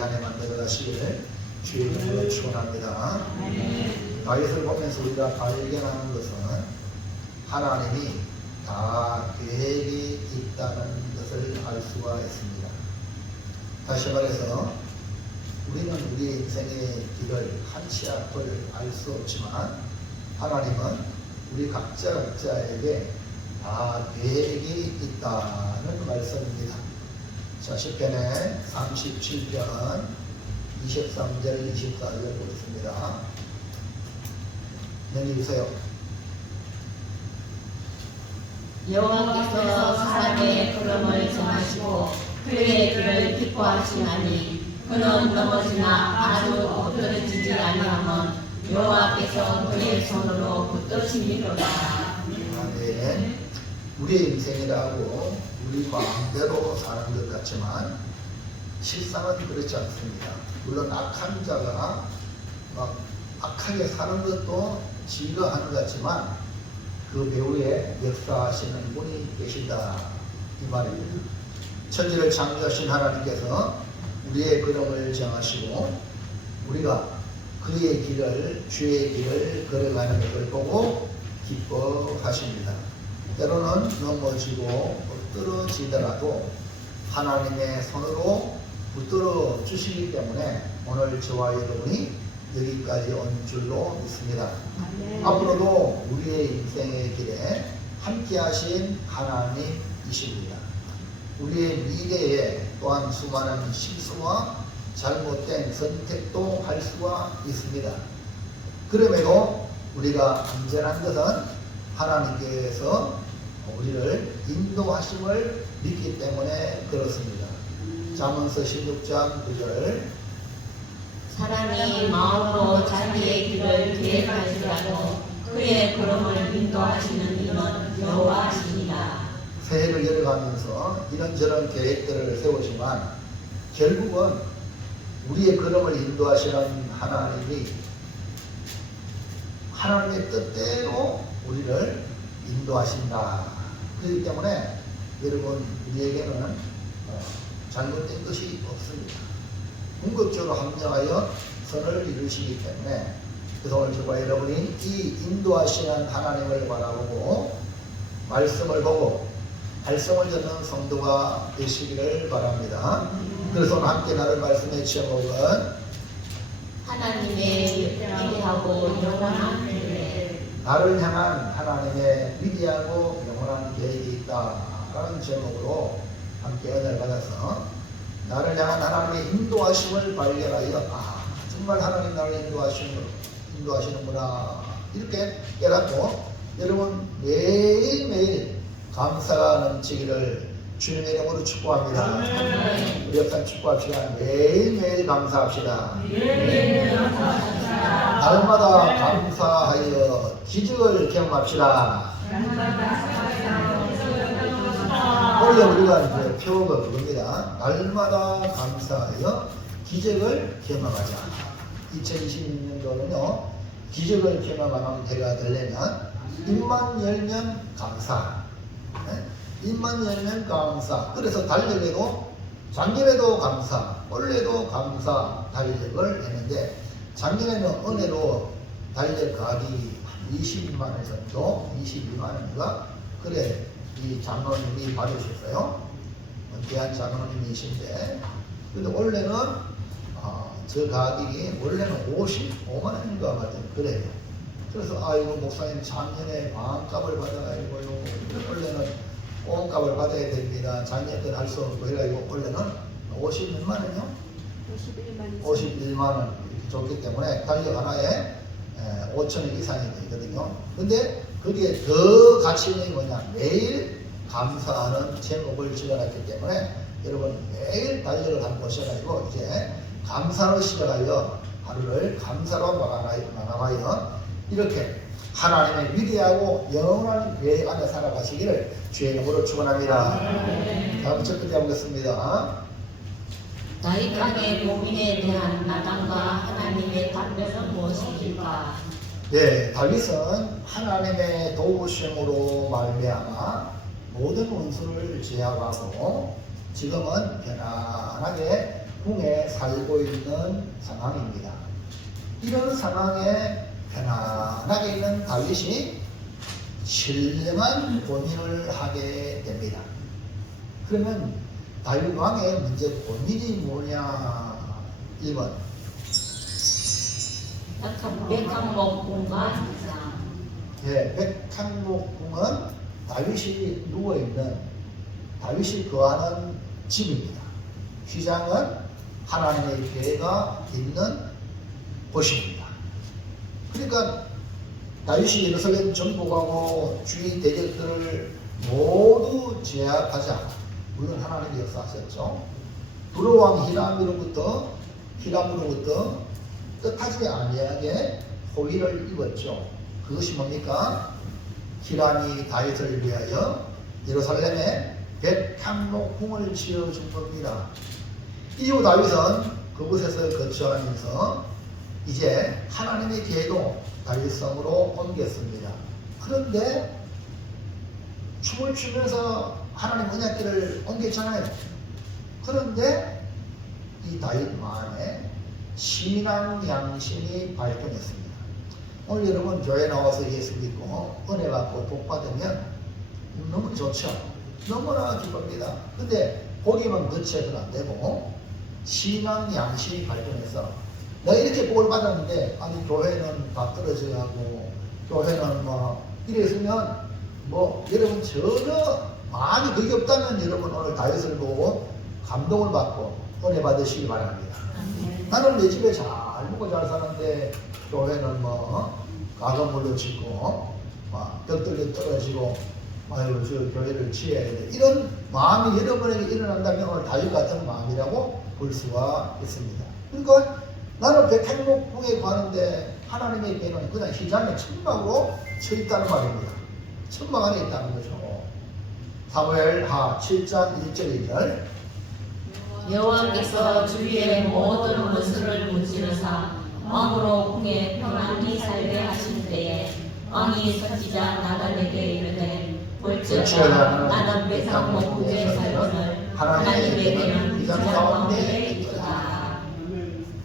한 해 만들어 가시기를 주의 이름으로 축원합니다. 다윗을 보면서 우리가 발견하는 것은 하나님이 다 계획이 있다는 것을 알 수가 있습니다. 다시 말해서 우리는 우리 인생의 길을 한치 앞을 알 수 없지만 하나님은 우리 각자에게 다 계획이 있다는 말씀입니다. 자, 시편의 37편 23절 24절 보겠습니다. 읽으세요. 여호와께서 사람의 걸음을 정하시고 그의 길을 기뻐하시나니 그는 넘어지나 아주 엎드러지지 아니하면 여호와께서 그의 손으로 붙드시리로다. 아멘. 우리의 인생이라고 우리 마음대로 사는 것 같지만 실상은 그렇지 않습니다. 물론 악한 자가 막 악하게 사는 것도 즐거워하는 것 같지만 그 배후에 역사하시는 분이 계시다 이 말입니다. 천지를 창조하신 하나님께서 우리의 걸음을 정하시고 우리가 그의 길을 주의 길을 걸어가는 것을 보고 기뻐하십니다. 때로는 넘어지고 엎드러지더라도 하나님의 손으로 붙들어 주시기 때문에 오늘 저와 여러분이 여기까지 온 줄로 믿습니다. 앞으로도 우리의 인생의 길에 함께 하신 하나님이십니다. 우리의 미래에 또한 수많은 실수와 잘못된 선택도 할 수가 있습니다. 그럼에도 우리가 안전한 것은 하나님께서 우리를 인도하심을 믿기 때문에 그렇습니다. 잠언서 16장 9절 사람이 마음으로 자기의 길을 계획할지라도 그의 걸음을 인도하시는 이는 여호와시니라. 새해를 열어가면서 이런저런 계획들을 세우지만 결국은 우리의 걸음을 인도하시는 하나님이 하나님의 뜻대로 우리를 인도하신다. 그렇기 때문에 여러분 우리에게는 잘못된 것이 없습니다. 궁극적으로 합력하여 선을 이루시기 때문에 그래서 오늘 저와 여러분이 이 인도하시는 하나님을 바라보고 말씀을 보고 달성을 듣는 성도가 되시기를 바랍니다. 그래서 오늘 함께 나눌 말씀의 제목은 하나님의 위대하고 영원한 계획. 나를 향한 하나님의 위대하고 영원한 계획이 있다라는 제목으로 함께 은혜를 받아서 나를 향한 하나님의 인도하심을 발견하여 정말 하나님 나를 인도하시는구나 이렇게 깨닫고 여러분 매일매일 감사가 넘치기를 주님의 이름으로 축복합니다. 우리 역사 축복합시다. 매일매일 감사합시다. 날마다 감사하여 기적을 경험합시다. 원래 우리가 이제 표어가 그겁니다. 날마다 감사하여 기적을 경험하자. 2026년도는요 기적을 경험하는 해가 되려면 입만 열면 감사. 입만 열면 감사. 그래서 달력에도 작년에도 감사, 올해도 감사 달력을 했는데 작년에는 은혜로 달력 가격이 22만 원 정도, 22만 원인가 그래 이 장로님이 받으셨어요. 귀한 장로님이신데 근데 원래는 저 가격이 원래는 55만 원인가 같은 그래요. 그래서 이거 목사님 작년에 반값을 받아가지고요. 원래는 꽁값을 받아야 됩니다. 작년 때 할 수 없고 해가지고 원래는 51만 원이요? 51만 원 이렇게 줬기 때문에 달력 하나에 5천 원 이상이 되거든요. 근데 거기에 더 가치 있는 게 뭐냐? 매일 감사하는 제목을 지어놨기 때문에 여러분 매일 달력을 한번 보셔가지고 이제 감사로 시작하여 하루를 감사로 마감하여 이렇게 하나님의 위대하고 영원한 계획 안에 살아가시기를 주의 이름으로 축원합니다. 다음 첫 번째 보겠습니다. 다윗 왕의 고민에 대한 마당과 하나님의 답변은 무엇입니까? 네, 다윗은 하나님의 도우심으로 말미암아 모든 원수를 제압하고 지금은 편안하게 궁에 살고 있는 상황입니다. 이런 상황에 편안하게 있는 다윗이 신령한 고민을 하게 됩니다. 그러면 다윗 왕의 문제 고민이 뭐냐? 1번 백한목궁과 휘장. 예, 백한목궁은 다윗이 누워있는, 다윗이 거하는 집입니다. 휘장은 하나님의 교회가 있는 곳입니다. 그러니까 다윗이 예루살렘 정복하고 주위 대적들을 모두 제압하자. 물론 하나님이 역사하셨죠. 두로왕 히람으로부터 뜻하지 아니하게 호위를 입었죠. 그것이 뭡니까? 히람이 다윗을 위하여 예루살렘에 백향목궁을 지어준 겁니다. 이후 다윗은 그곳에서 거처하면서 이제 하나님의 계도 다윗성으로 옮겼습니다. 그런데 춤을 추면서 하나님 언약궤를 옮겼잖아요. 그런데 이 다윗 마음에 신앙 양심이 발동했습니다. 오늘 여러분 교회 나와서 예수 믿고 은혜 받고 복 받으면 너무 좋죠. 너무나 기쁩니다. 근데 보기만 그쳐서는 안 되고 신앙 양심이 발동해서 내가 이렇게 복을 받았는데 아니 교회는 다 떨어져 가고 교회는 뭐 이랬으면 뭐 여러분 전혀 마음이 그게 없다면 여러분 오늘 다윗을 보고 감동을 받고 은혜 받으시기 바랍니다. 나는 내 집에 잘 먹고 잘 사는데 교회는 뭐 가건물로 짓고 막 벽돌이 떨어지고 아유 저 교회를 지어야 되는데 이런 마음이 여러분에게 일어난다면 오늘 다윗 같은 마음이라고 볼 수가 있습니다. 그러니까 나는 백향목궁에 가는데 하나님의 교회는 그냥 휘장에 천막으로 쳐 있다는 말입니다. 천막 안에 있다는 거죠. 사무엘하 7장 1절 2절 여호와께서 주위의 모든 원수를 무찌르사 왕으로 궁에 평안히 살게 하신 때에 왕이 선지자 나단에게 이르되 볼지어다 나는 백향목궁에 살거늘 하나님에게는 휘장 가운데 있도다.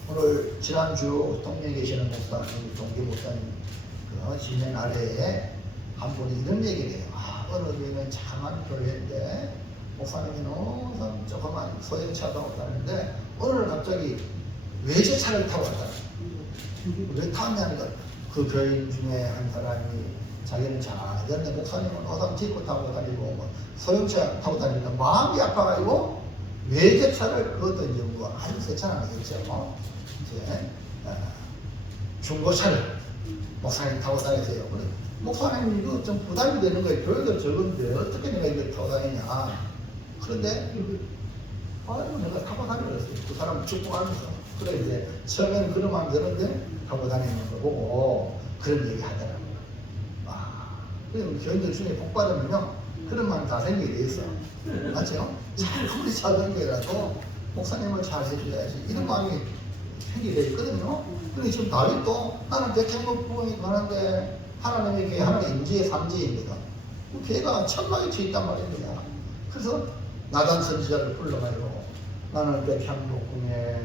오늘 지난주 동네에 계시는 목사님, 동기 목사님 그 지낸 아래에 한 분이 이런 얘기를 해요. 어느 교회는 장한 교회인데 목사님이 너무 조그만 소형차 타고 다니는데 오늘 갑자기 외제차를 타고 왔다. 왜 타냐니까 그 교인 중에 한 사람이 자기는 잘했는데 목사님은 어떤 티코 타고 다니고 뭐 소형차 타고 다니니까 마음이 아파가지고 외제차를 그것도 이제 뭐 아주 새 차는 아니겠죠. 이제 중고차를 목사님 타고 다니세요. 그래. 목사님 이거 좀 부담이 되는 거예요. 교회도 적은데 어떻게 내가 이거 타고 다니냐. 그런데 아이고 내가 타고 다니랬어요. 그 사람 축복하면서. 그래 이제 처음에는 그런 마음이 드는데 타고 다니는 거 보고 그런 얘기 하더라고요. 그럼 교인들 중에 복 받으면요 그런 마음 다 생기게 돼 있어. 맞죠? 잘 아무리 작은 교회라도 목사님을 잘 해줘야지 이런 마음이 생기게 돼 있거든요. 그런데 지금 다윗도 나는 백향목궁에 가는데 하나님의 교회 하나님의 임재의 상징입니다. 그 교회가 천막에 쳐 있단 말입니다. 그래서 나단 선지자를 불러가지고 나는 백향목궁에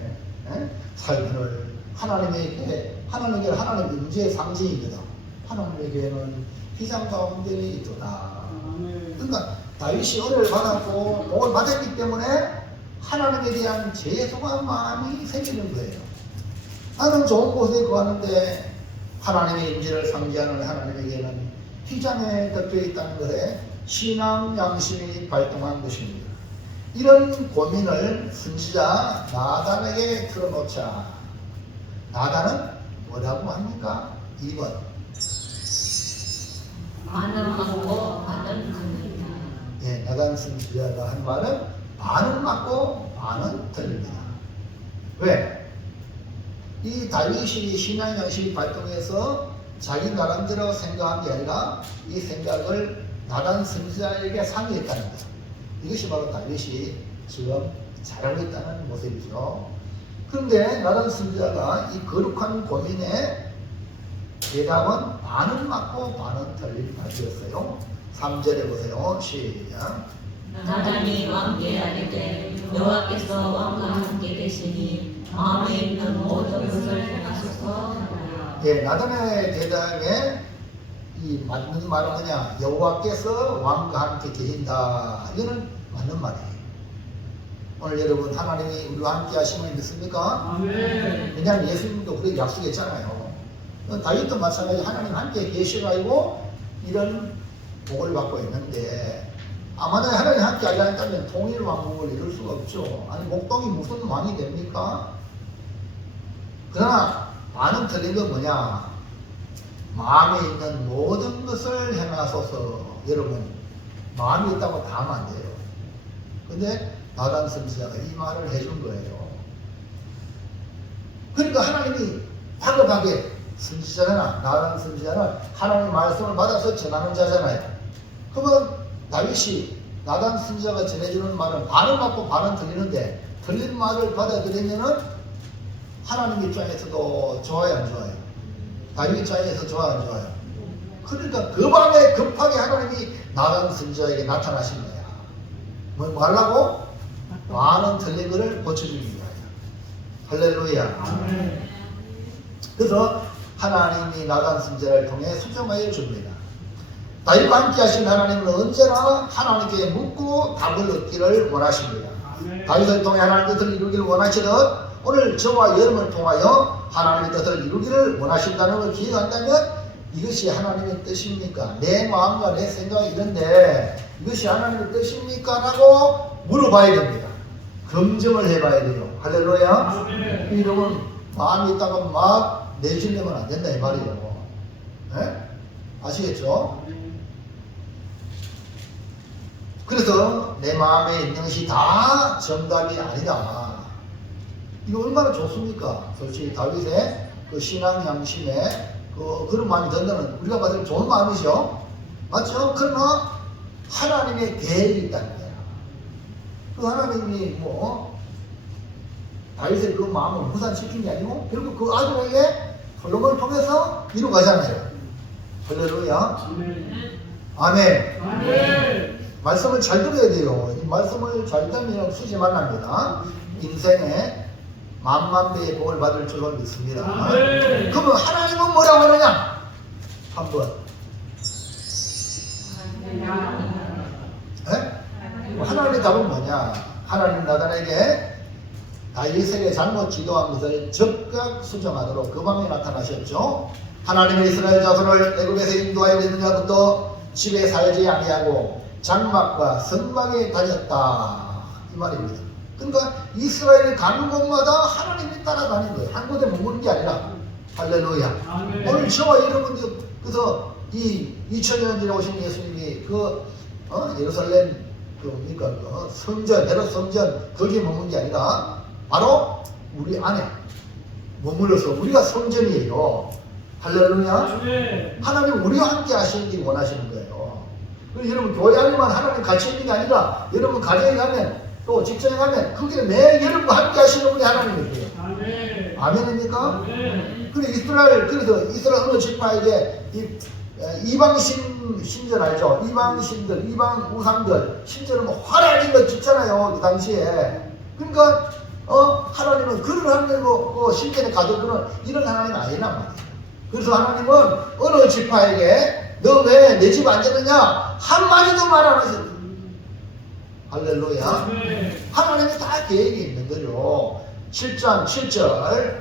살기를 하나님의 교회, 하나님의 교회 하나님의 임재의 상징입니다. 하나님의 교회는 휘장 가운데 있도다. 그러니까 다윗이 은혜를 받았고 복을 받았기 때문에 하나님에 대한 죄송한 마음이 생기는 거예요. 나는 좋은 곳에 거하는데 하나님의 임재를 상징하는 하나님에게는 휘장에 덮여 있다는 것에 신앙 양심이 발동한 것입니다. 이런 고민을 선지자 나단에게 틀어놓자. 나단은 뭐라고 합니까? 2번 반은 맞고 반은 틀립니다. 예, 나단 선지자가 한 말은 반은 맞고 반은 틀립니다. 왜? 이 다윗이 신앙 양심이 발동해서 자기 나름대로 생각한 게 아니라 이 생각을 나단 선지자에게 상의했다는 거예요. 이것이 바로 다윗이 지금 잘하고 있다는 모습이죠. 그런데 나단 선지자가 이 거룩한 고민에 대답은 반은 맞고 반은 틀린 말이었어요. 3절에 보세요. 시작. 나단이 왕께 아뢰되 여호와께서 왕과 함께 계시니 마음에 있는 모든 것을 행하소서 하나라. 예, 나단의 대답에 이 맞는 말은 뭐냐? 여호와께서 왕과 함께 계신다. 이거는 맞는 말이에요. 오늘 여러분 하나님이 우리와 함께 하심을 믿습니까? 아멘. 왜냐하면 예수님도 그렇게 약속했잖아요. 다윗도 마찬가지 하나님 함께 계셔가지고 이런 복을 받고 있는데 아마도 하나님 함께 하지 않다면 통일 왕국을 이룰 수가 없죠. 아니 목동이 무슨 왕이 됩니까? 그러나 반은 틀린 건 뭐냐? 마음에 있는 모든 것을 행하소서. 여러분 마음이 있다고 다 하면 안 돼요. 근데 나단 선지자가 이 말을 해준 거예요. 그러니까 하나님이 화급하게 선지자나 나단 선지자는 하나님의 말씀을 받아서 전하는 자잖아요. 그러면 다윗이 나단 선지자가 전해주는 말은 반은 맞고 반은 틀리는데 틀린 말을 받아들이면은 하나님 입장에서도 좋아요 안 좋아요? 다윗 입장에서 좋아요 안 좋아요? 그러니까 그 밤에 급하게 하나님이 나단 선지자에게 나타나신 거야. 뭐 하려고? 많은 틀린 것을 고쳐주기 위하여. 할렐루야. 아멘. 그래서 하나님이 나단 선지자를 통해 수정하여 줍니다. 다윗과 함께 하신 하나님은 언제나 하나님께 묻고 답을 얻기를 원하십니다. 아멘. 다윗을 통해 하나님의 뜻을 이루기를 원하시듯 오늘 저와 여러분을 통하여 하나님의 뜻을 이루기를 원하신다는 걸 기억한다면 이것이 하나님의 뜻입니까? 내 마음과 내 생각이 이런데 이것이 하나님의 뜻입니까? 라고 물어봐야 됩니다. 검증을 해봐야 돼요. 할렐루야. 아멘. 이러면 마음이 있다가 막 내주려면 안 된다 이 말이에요. 네? 아시겠죠? 그래서 내 마음에 있는 것이 다 정답이 아니다. 이거 얼마나 좋습니까? 솔직히 다윗의 그 신앙 양심에 그런 마음이 든다는 우리가 봤을 때 좋은 마음이죠. 맞죠? 그러나 하나님의 계획이 있다는 거야. 그 하나님이 뭐 다윗의 그 마음을 무산시킨 게 아니고 결국 그 아들에게 솔로몬을 통해서 이루어가잖아요. 할렐루야. 아멘. 아멘. 말씀을 잘 들어야 돼요. 이 말씀을 잘 들으면 수지 만납니다. 인생에 만만배의 복을 받을 줄을 믿습니다. 아멘. 그러면 하나님은 뭐라고 하느냐? 한번. 하나님의 답은 뭐냐? 하나님 나단에게 다윗에게 잘못 지도한 것을 즉각 수정하도록 그 밤에 나타나셨죠. 하나님의 이스라엘 자손을 애굽에서 인도하여 내느냐부터 집에 살지 아니하고 장막과 성막에 다녔다 이 말입니다. 그러니까 이스라엘이 가는 곳마다 하나님이 따라다니는 거예요. 한 곳에 머무는 게 아니라. 할렐루야. 아멘. 오늘 저와 여러분들 그래서 이 2000년 전에 오신 예수님이 예루살렘 성전 헤롯 성전 거기에 머문 게 아니라 바로 우리 안에 머물러서 우리가 성전이에요. 할렐루야. 아멘. 하나님 우리와 함께 하시기 원하시는 거예요. 그래서 여러분 교회 안에만 하나님 같이 있는 게 아니라 여러분 가정에 가면 또 직장에 가면 거기에 매일 여러분과 함께 하시는 분이 하나님이에요. 아멘. 아멘입니까? 아멘. 그래서 이스라엘 어느 지파에게 이방 신전 알죠? 이방 신들, 이방 우상들, 신전은 뭐 화려하게 거 짓잖아요, 그 당시에. 그러니까 하나님은 그런 하나님을 신전에 가두고는 이런 하나님 아니란 말이에요. 그래서 하나님은 어느 지파에게 너 왜 내 집 앉았느냐 한마디도 말 안 하셨어요. 할렐루야. 아멘. 하나님이 다 계획이 있는 거죠. 7장 7절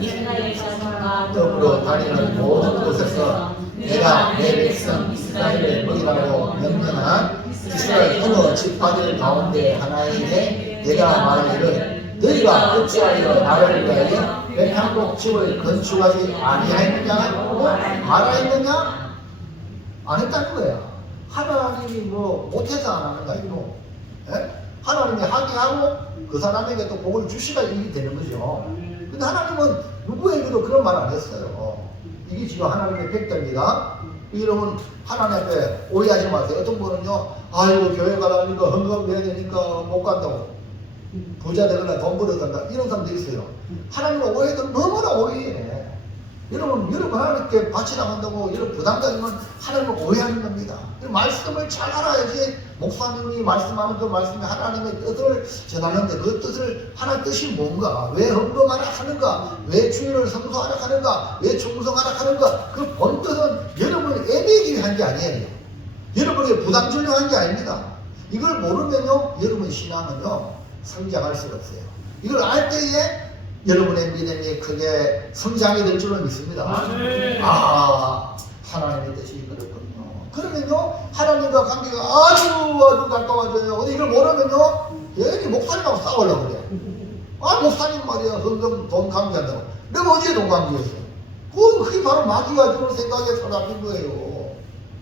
이스라엘 자손과 더불어 다니는 모든 곳에서 내가 내 백성 이스라엘을 먹이라고 명령한 이스라엘 어느 지파들 가운데 하나에게 내가 말하기를 너희가 어찌하여 나를 위하여 백향목 집을 건축하지 아니하였느냐고 말하였느냐? 안 했다는 거야. 하나님이 뭐 못해서 안 하는 거 아니고 하나님이 하게 하고 그 사람에게 또 복을 주시가 일이 되는 거죠. 근데 하나님은 누구에게도 그런 말 안 했어요. 이게 지금 하나님의 백대입니다. 여러분 하나님 앞에 오해하지 마세요. 어떤 분은요, 아이고 교회 가라니까 헌금 내야 되니까 못 간다고, 부자 되거나 돈 벌어 간다 이런 사람도 있어요. 하나님은 오해도 너무나 오해해. 여러분 하나님께 바치 나간다고 여러분 부담 가지면 하나님을 오해하는 겁니다. 말씀을 잘 알아야지 목사님이 말씀하는 그 말씀이 하나님의 뜻을 전하는데 그 뜻을 하나님 뜻이 뭔가, 왜 헌금하라 하는가, 왜 주일을 성수하라 하는가, 왜 충성하라 하는가, 그 본 뜻은 여러분을 애매기 위한 게 아니에요. 여러분에게 부담 주려고 한 게 아닙니다. 이걸 모르면요 여러분 신앙은요 성장할 수가 없어요. 이걸 알 때에 여러분의 믿음이 크게 성장이 될 줄로 믿습니다. 아멘. 아, 하나님의 뜻이 그렇군요. 그러면요, 하나님과 관계가 아주 가까워져요. 근데 이걸 모르면요, 괜히 목사님하고 싸우려고 그래요. 아, 목사님 말이야, 헌금 돈 관계한다고. 내가 어디에 돈 관계했어? 그게 바로 마귀가 주는 생각에 사람인 거예요.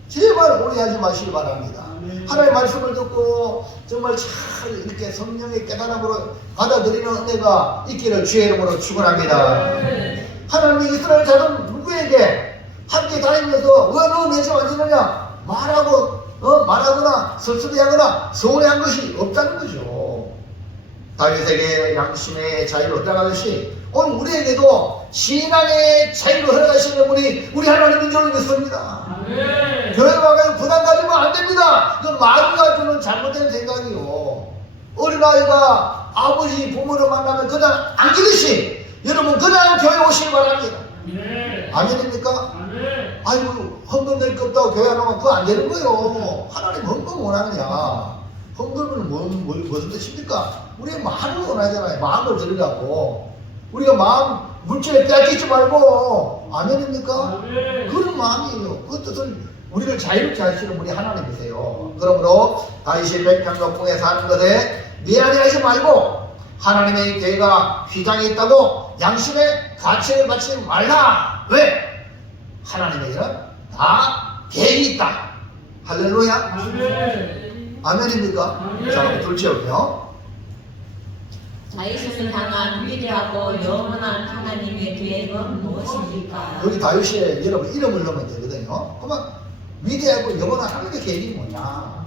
제발 오해하지 마시기 바랍니다. 하나님의 말씀을 듣고 정말 잘 이렇게 성령의 깨달음으로 받아들이는 은혜가 있기를 주의 이름으로 축원합니다. 하나님이 이스라엘 자손 누구에게 함께 다니면서 왜 너 내 집 안 지느냐 말하거나 섭섭해하거나 서운해한 것이 없다는 거죠. 다윗에게 양심의 자유를 허락하듯이 오늘 우리에게도 신앙의 자유를 허락하시는 분이 우리 하나님인 줄 믿습니다. 교회 와서 부담 가지면 안 됩니다. 그 마귀가 주는 잘못된 생각이요. 어린아이가 아버지 부모를 만나면 그냥 안기듯이 여러분 그냥 교회 오시기 바랍니다. 아멘입니까? 아이고 헌금 낼 것 없다고 교회 안 오면 그거 안 되는 거예요. 하나님 헌금 원하느냐? 헌금은 무슨 뜻입니까? 우리의 마음을 원하잖아요. 마음을 드리라고. 우리가 마음 물질에 빼앗기지 말고 아멘입니까? 그런 마음이에요. 그 뜻을 우리를 자유롭게 하시는 분이 하나님이세요. 그러므로 다윗이 백향덕궁에 사는 것에 미안해하지 말고 하나님의 계획가 휘장이 있다고 양심의 가치를 갖지 말라. 왜? 하나님에게는 다 계획이 있다. 할렐루야. 아멘입니까? 자, 둘째로요. 다윗을 향한 위대하고 영원한 하나님의 계획은 무엇입니까? 여기 다윗의 여러분 이름을 넣으면 되거든요. 그러면 위대하고 영원한 하나님의 계획이 뭐냐?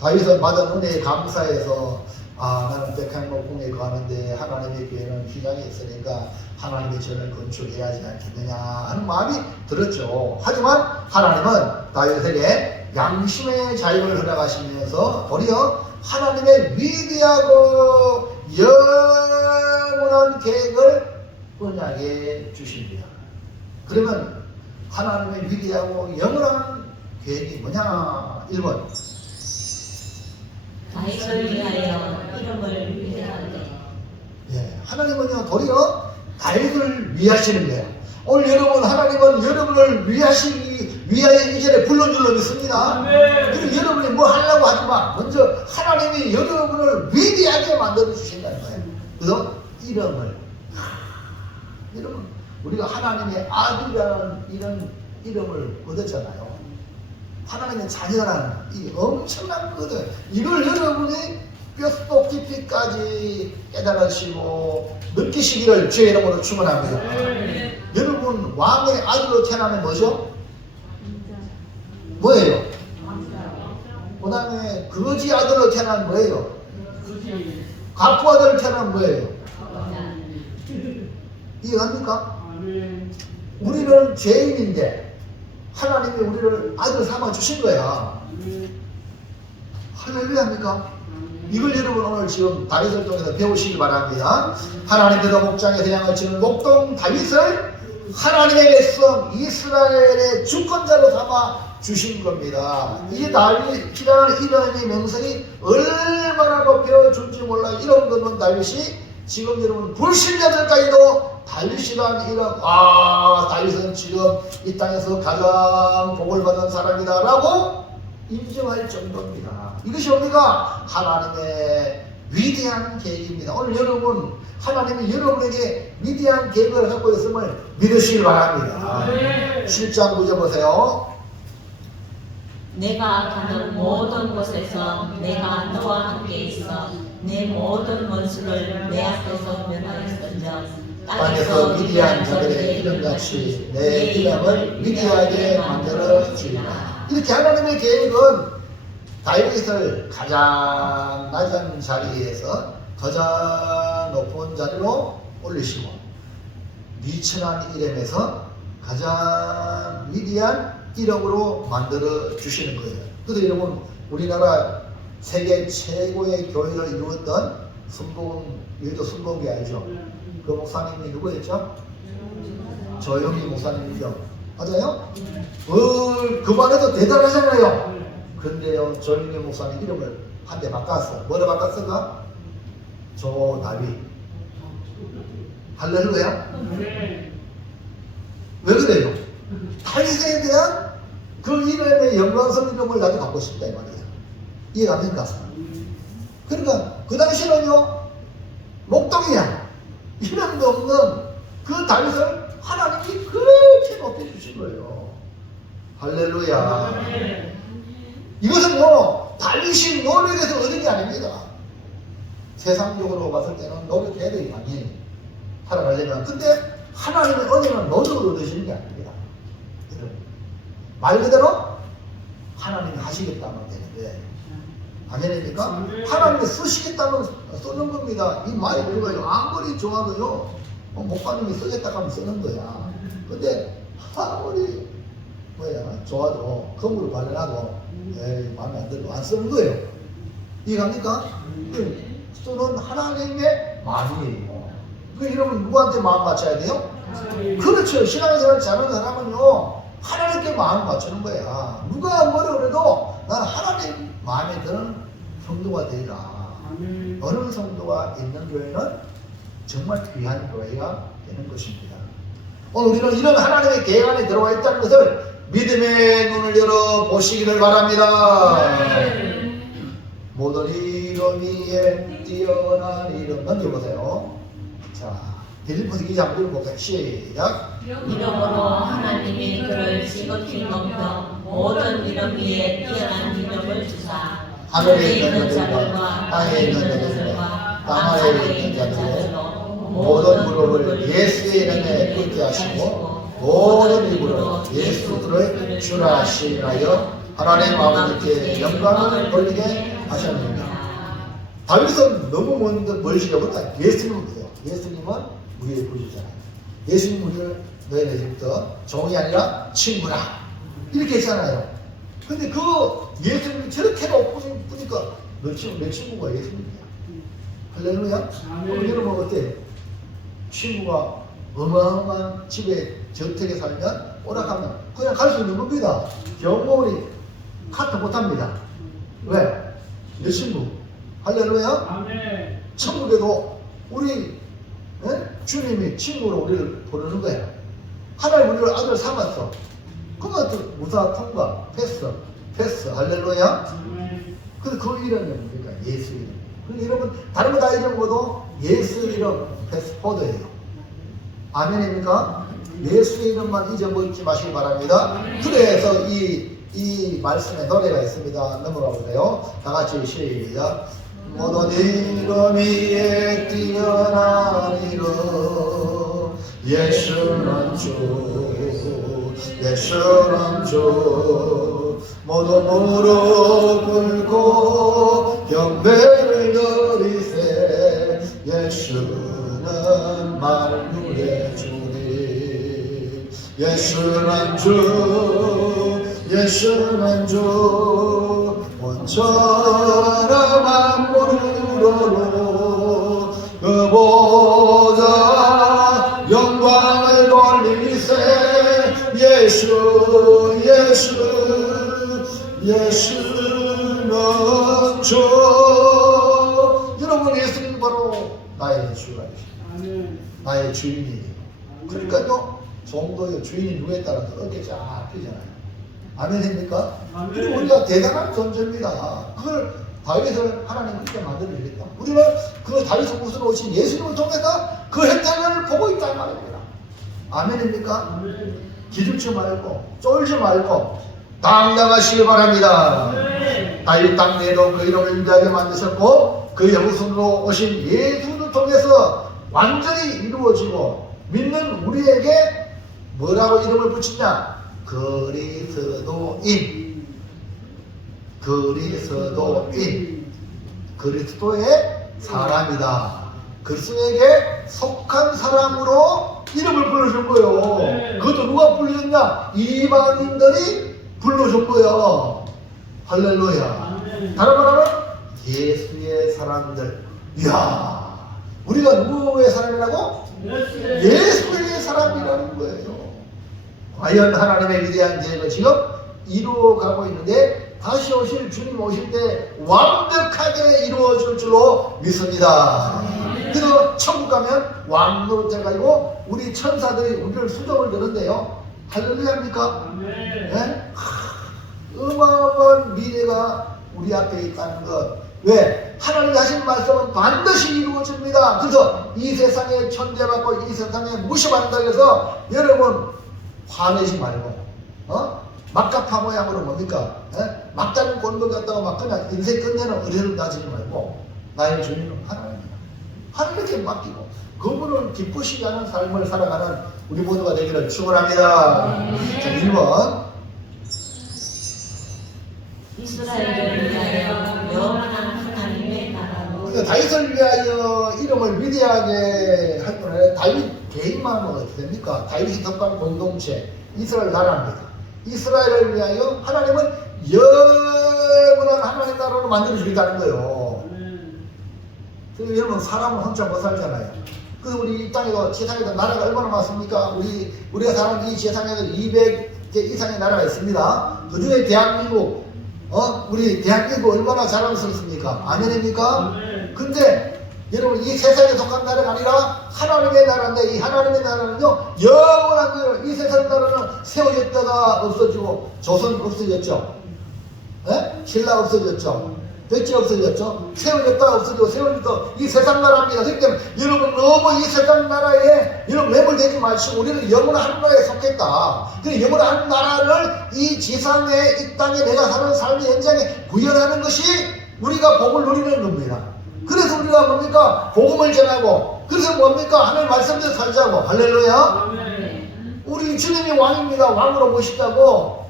다윗은 받은 은혜에 감사해서 나는 백향목궁에 가는데 하나님의 교회는 휘장이 있으니까 하나님의 전을 건축해야지 않겠느냐 하는 마음이 들었죠. 하지만 하나님은 다윗에게 양심의 자유를 허락하시면서 도리어 하나님의 위대하고 영원한 계획을 언약에 주십니다. 그러면 하나님의 위대하고 영원한 계획이 뭐냐? 1번 다윗을 위하여 이름을 위대하게. 예, 하나님은요 도리어 다윗을 위하시는 거예요. 오늘 여러분 하나님은 여러분을 위하여 이 자리에 불러준 줄 믿습니다. 그리고 여러분이 뭐 하려고 하지만 먼저 하나님이 여러분을 위대하게 만들어 주신다는 거예요. 그래서 이름을 우리가 하나님의 아들이라는 이런 이름을 얻었잖아요. 하나님의 자녀라는 이 엄청난 거거든. 이걸 여러분이 뼛속 깊이까지 깨달으시고 느끼시기를 주의 이름으로 축원합니다. 여러분 왕의 아들로 태어나면 뭐죠? 뭐예요? 그 다음에 거지 아들로 태어나면 뭐예요? 갑부 아들로 태어나면 뭐예요? 이해갑니까? 우리는 죄인인데 하나님이 우리를 아들 삼아 주신 거야. 할렐루야입니까? 이걸 여러분 오늘 지금 다윗을 통해서 배우시기 바랍니다. 하나님께서 목장에서 양을 치는 목동 다윗을 하나님에게서 이스라엘의 주권자로 삼아 주신 겁니다. 이 다윗이라는 이름의 명성이 얼마나 높여줄지 몰라. 이런 것은 다윗이 지금 여러분 불신자들까지도 다윗이라는 이름, 다윗은 지금 이 땅에서 가장 복을 받은 사람이다 라고 인정할 정도입니다. 이것이 뭡니까? 하나님의 위대한 계획입니다. 오늘 여러분 하나님이 여러분에게 위대한 계획을 갖고 있음을 믿으시기 바랍니다. 7장 9절 보세요. 내가 가는 모든 곳에서 내가 너와 함께 있어 내 모든 원수를 내 앞에서 멸하였으며 땅에서 위대한 자들의 이름같이 내 이름을 위대하게 만들어주리라. 이렇게 하나님의 계획은 다윗을 가장 낮은 자리에서 가장 높은 자리로 올리시고 미천한 이름에서 가장 위대한 이름으로 만들어 주시는 거예요. 그래서 여러분 우리나라 세계 최고의 교회를 이루었던 여기도 순복이 알죠? 그 목사님이 누구였죠? 조영희 목사님이죠. 맞아요? 그만해도 대단하잖아요. 그런데요, 조영희 목사님 이름을 한 대 바꿨어. 뭐로 바꿨을까? 조다윗. 할렐루야. 왜 그래요? 다윗에 대한 그 이름의 영광스러운 이름을 나도 갖고 싶다 이 말이에요. 이해갑니까? 그러니까 그 당시는요, 목동이야. 이름도 없는 그 다윗을 하나님이 그렇게 높여주신 거예요. 할렐루야. 이것은요, 다윗이 노력해서 얻은 게 아닙니다. 세상적으로 봤을 때는 노력해야 돼요, 당연히. 살아가려면. 근데 하나님의 은혜는 노력으로 얻으시는 게 아닙니다. 말 그대로 하나님이 하시겠다면 되는데, 아멘입니까? 하나님이 쓰시겠다면 쓰는 겁니다. 이 말이 그거예요. 아무리 좋아도요, 목사님이 쓰겠다고 하면 쓰는 거야. 근데 아무리 좋아도 건물을 발견하고 마음에 안 들고 안 쓰는 거예요. 이해갑니까? 쓰는 하나님의 마음이에요. 그 여러분 누구한테 마음 맞춰야 돼요? 그렇죠. 신앙생활 잘하는 사람은요, 하나님께 마음 맞추는 거야. 누가 뭐라 그래도 나는 하나님 마음에 드는 성도가 되리라. 어느 성도가 있는 교회는 정말 귀한 교회가 되는 것입니다. 오늘 우리는 이런 하나님의 계획 안에 들어와 있다는 것을 믿음의 눈을 열어 보시기를 바랍니다. 모든 이름 위에 뛰어난 이름 넘겨보세요. 자, 빌립보서 2장 한번 읽어볼까요? 시작. 이름으로 하나님이 그를 지극히 높여 모든 이름 위에 뛰어난 이름을 주사 하늘에 있는 자들과 땅에 있는 자들과 땅 아래에 있는 자들로 모든 무릎을 예수의 이름에 꿇게 하시고 모든 입으로 예수 그리스도의 주라 하시나여 하나님 아버지께 영광을 돌리게 하셨느니라. 다윗은 너무 멀시려보다 예수님을 보세요. 예수님은 우리의 구주잖아요. 예수님 우리를 너희는 이제부터 종이 아니라 친구라 이렇게 했잖아요. 근데 그 예수님이 저렇게 높으니까 내 친구가 예수님이야. 할렐루야. 오늘 여러분 어때요? 친구가 어마어마한 집에 저택에 살면 오락하면 그냥 갈 수 있는 겁니다. 경고리 카트 못합니다. 왜? 내 친구. 할렐루야. 천국에도 우리 주님이 친구로 우리를 부르는 거야. 하나님 우리를 아들 삼았어. 그러면 무사 통과 패스 할렐루야. 근데 그 이름이 뭡니까? 예수 이름. 근데 여러분 다른 거 다 이름 보도 예수 이름 패스포드예요. 아멘입니까? 예수의 이름만 잊어버리지 마시기 바랍니다. 그래서 이 말씀에 노래가 있습니다. 넘어가 보세요. 다 같이 시작. 모든 이름 위에 뛰어난 이름 예수는 주 예수는 주 모든 무릎 꿇고 경배를 드리세 예수는 만유의 주님 예수는 주 예수는 주 온전한 만물로로 그 보좌 영광을 돌리세 예수는 주. 여러분 예수님 바로 나의 주가 되십니다. 나의 주인이에요. 그러니까요 성도의 주인이 누구에 따라서 어깨 쫙 펴잖아요. 아멘입니까? 그리고 우리가 대단한 존재입니다. 그걸 다윗을 하나님 그렇게 만들어주겠다. 우리는 그 다윗을 구슬러 오신 예수님을 통해서 그 혜택을 보고 있다는 말입니다. 아멘입니까? 기죽지 말고 쫄지 말고 당당하시기 바랍니다. 다윗 당대에도 그 이름을 인자하게 만드셨고 그 영생으로 오신 예수를 통해서 완전히 이루어지고 믿는 우리에게 뭐라고 이름을 붙이냐? 그리스도인. 그리스도의 사람이다. 그리스도에게 속한 사람으로 이름을 불러준 거예요. 네. 그것도 누가 불러줬냐? 이방인들이 불러준 거예요. 할렐루야. 아멘. 다른 말하면 예수의 사람들. 이야, 우리가 누구의 사람이라고? 예수의 예수의 사람이라는 거예요. 과연 하나님의 위대한 계획은 지금 이루어가고 있는데 다시 오실 주님 오실 때 완벽하게 이루어질 줄로 믿습니다. 그래서 천국 가면 왕으로 돼가지고 우리 천사들이 우리를 수정을 드는데요. 할렐루야입니까? 아멘. 네? 어마어마한 미래가 우리 앞에 있다는 것. 왜? 하나님이 하신 말씀은 반드시 이루어집니다. 그래서 이 세상에 천대받고 이 세상에 무시받는다 해서 여러분 화내지 말고 막가파 모양으로 뭡니까? 막다른 골목 갔다가 막 그냥 인생 끝내는 의뢰를 따지지 말고 나의 주인은 하나님이다. 하나님께 맡기고 그분을 기쁘시게 하는 삶을 살아가는 우리 모두가 되기를 축원합니다. 자, 1번 이스라엘을 위하여 영원한 하나님의 나라로 그러니까 다윗을 위하여 이름을 위대하게 할 거는 다윗 개인만 하면 어떻게 됩니까? 다윗이 속한 공동체 이스라엘 나라입니다. 이스라엘을 위하여 하나님은 영원한 하나님 나라로 만들어주겠다는 거예요. 아멘. 그래서 여러분 사람은 혼자 못 살잖아요. 그래서 우리 이 땅에도 세상에도 나라가 얼마나 많습니까? 우리가 사는 이 세상에도 200개 이상의 나라가 있습니다. 그 중에 대한민국 우리 대한민국 얼마나 자랑스럽습니까? 아멘입니까? 아멘. 근데 여러분 이 세상에 속한 나라가 아니라 하나님의 나라인데 이 하나님의 나라는요 영원한 거예요. 이 세상 나라는 세워졌다가 없어지고 조선 없어졌죠. 신라 없어졌죠. 백제 없어졌죠. 세워졌다가 없어지고 세워졌다 이 세상 나라입니다. 그렇기 때문에 여러분 너무 이 세상 나라에 여러분 매몰되지 마시고 우리는 영원한 한 나라에 속했다. 그 영원한 한 나라를 이 지상에 이 땅에 내가 사는 삶의 현장에 구현하는 것이 우리가 복을 누리는 겁니다. 그래서 우리가 뭡니까? 복음을 전하고 그래서 뭡니까? 하나님 말씀대로 살자고. 할렐루야. 아멘. 우리 주님이 왕입니다. 왕으로 모시자고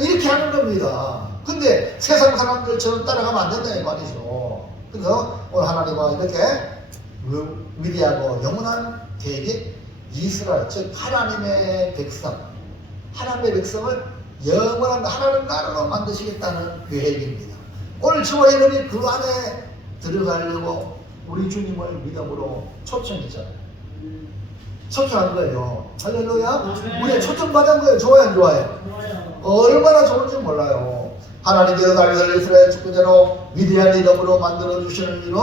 이렇게 하는 겁니다. 근데 세상 사람들처럼 따라가면 안 된다 이 말이죠. 그래서 오늘 하나님과 이렇게 위대하고 영원한 계획이 이스라엘 즉 하나님의 백성 하나님의 백성을 영원한 하나님 나라로 만드시겠다는 계획입니다. 오늘 저와 여러분이 그 안에 들어가려고 우리 주님을 믿음으로 초청했잖아요. 초청한 거예요. 할렐루야. 우리가 초청받은 거예요. 좋아요 안 좋아요? 좋아요. 얼마나 좋은지 몰라요. 하나님께서 다윗을 이스라엘 축구대로 위대한 이름으로 만들어주시는 일은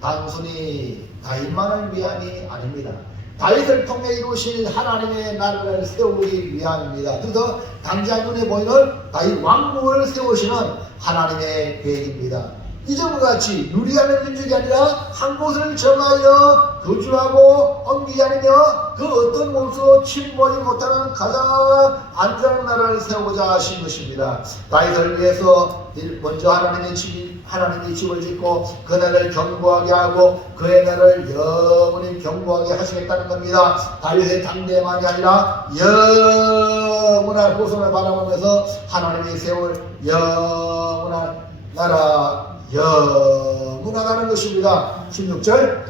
단순히 다윗만을 위함이 아닙니다. 다윗을 통해 이루실 하나님의 나라를 세우기 위함입니다. 그래서 당장 눈에 보이는 다윗 왕국을 세우시는 하나님의 계획입니다. 이전과 같이 유리하는 민족이 아니라 한 곳을 정하여 거주하고 옮기지 않으며 그 어떤 곳으로 침몰이 못하는 가장 안전한 나라를 세우고자 하신 것입니다. 다윗을 위해서 먼저 하나님이 집을 짓고 그 나라를 견고하게 하고 그의 나라를 영원히 견고하게 하시겠다는 겁니다. 다윗의 당대만이 아니라 영원한 후손을 바라보면서 하나님이 세울 영원한 나라 영원하다는 것입니다. 16절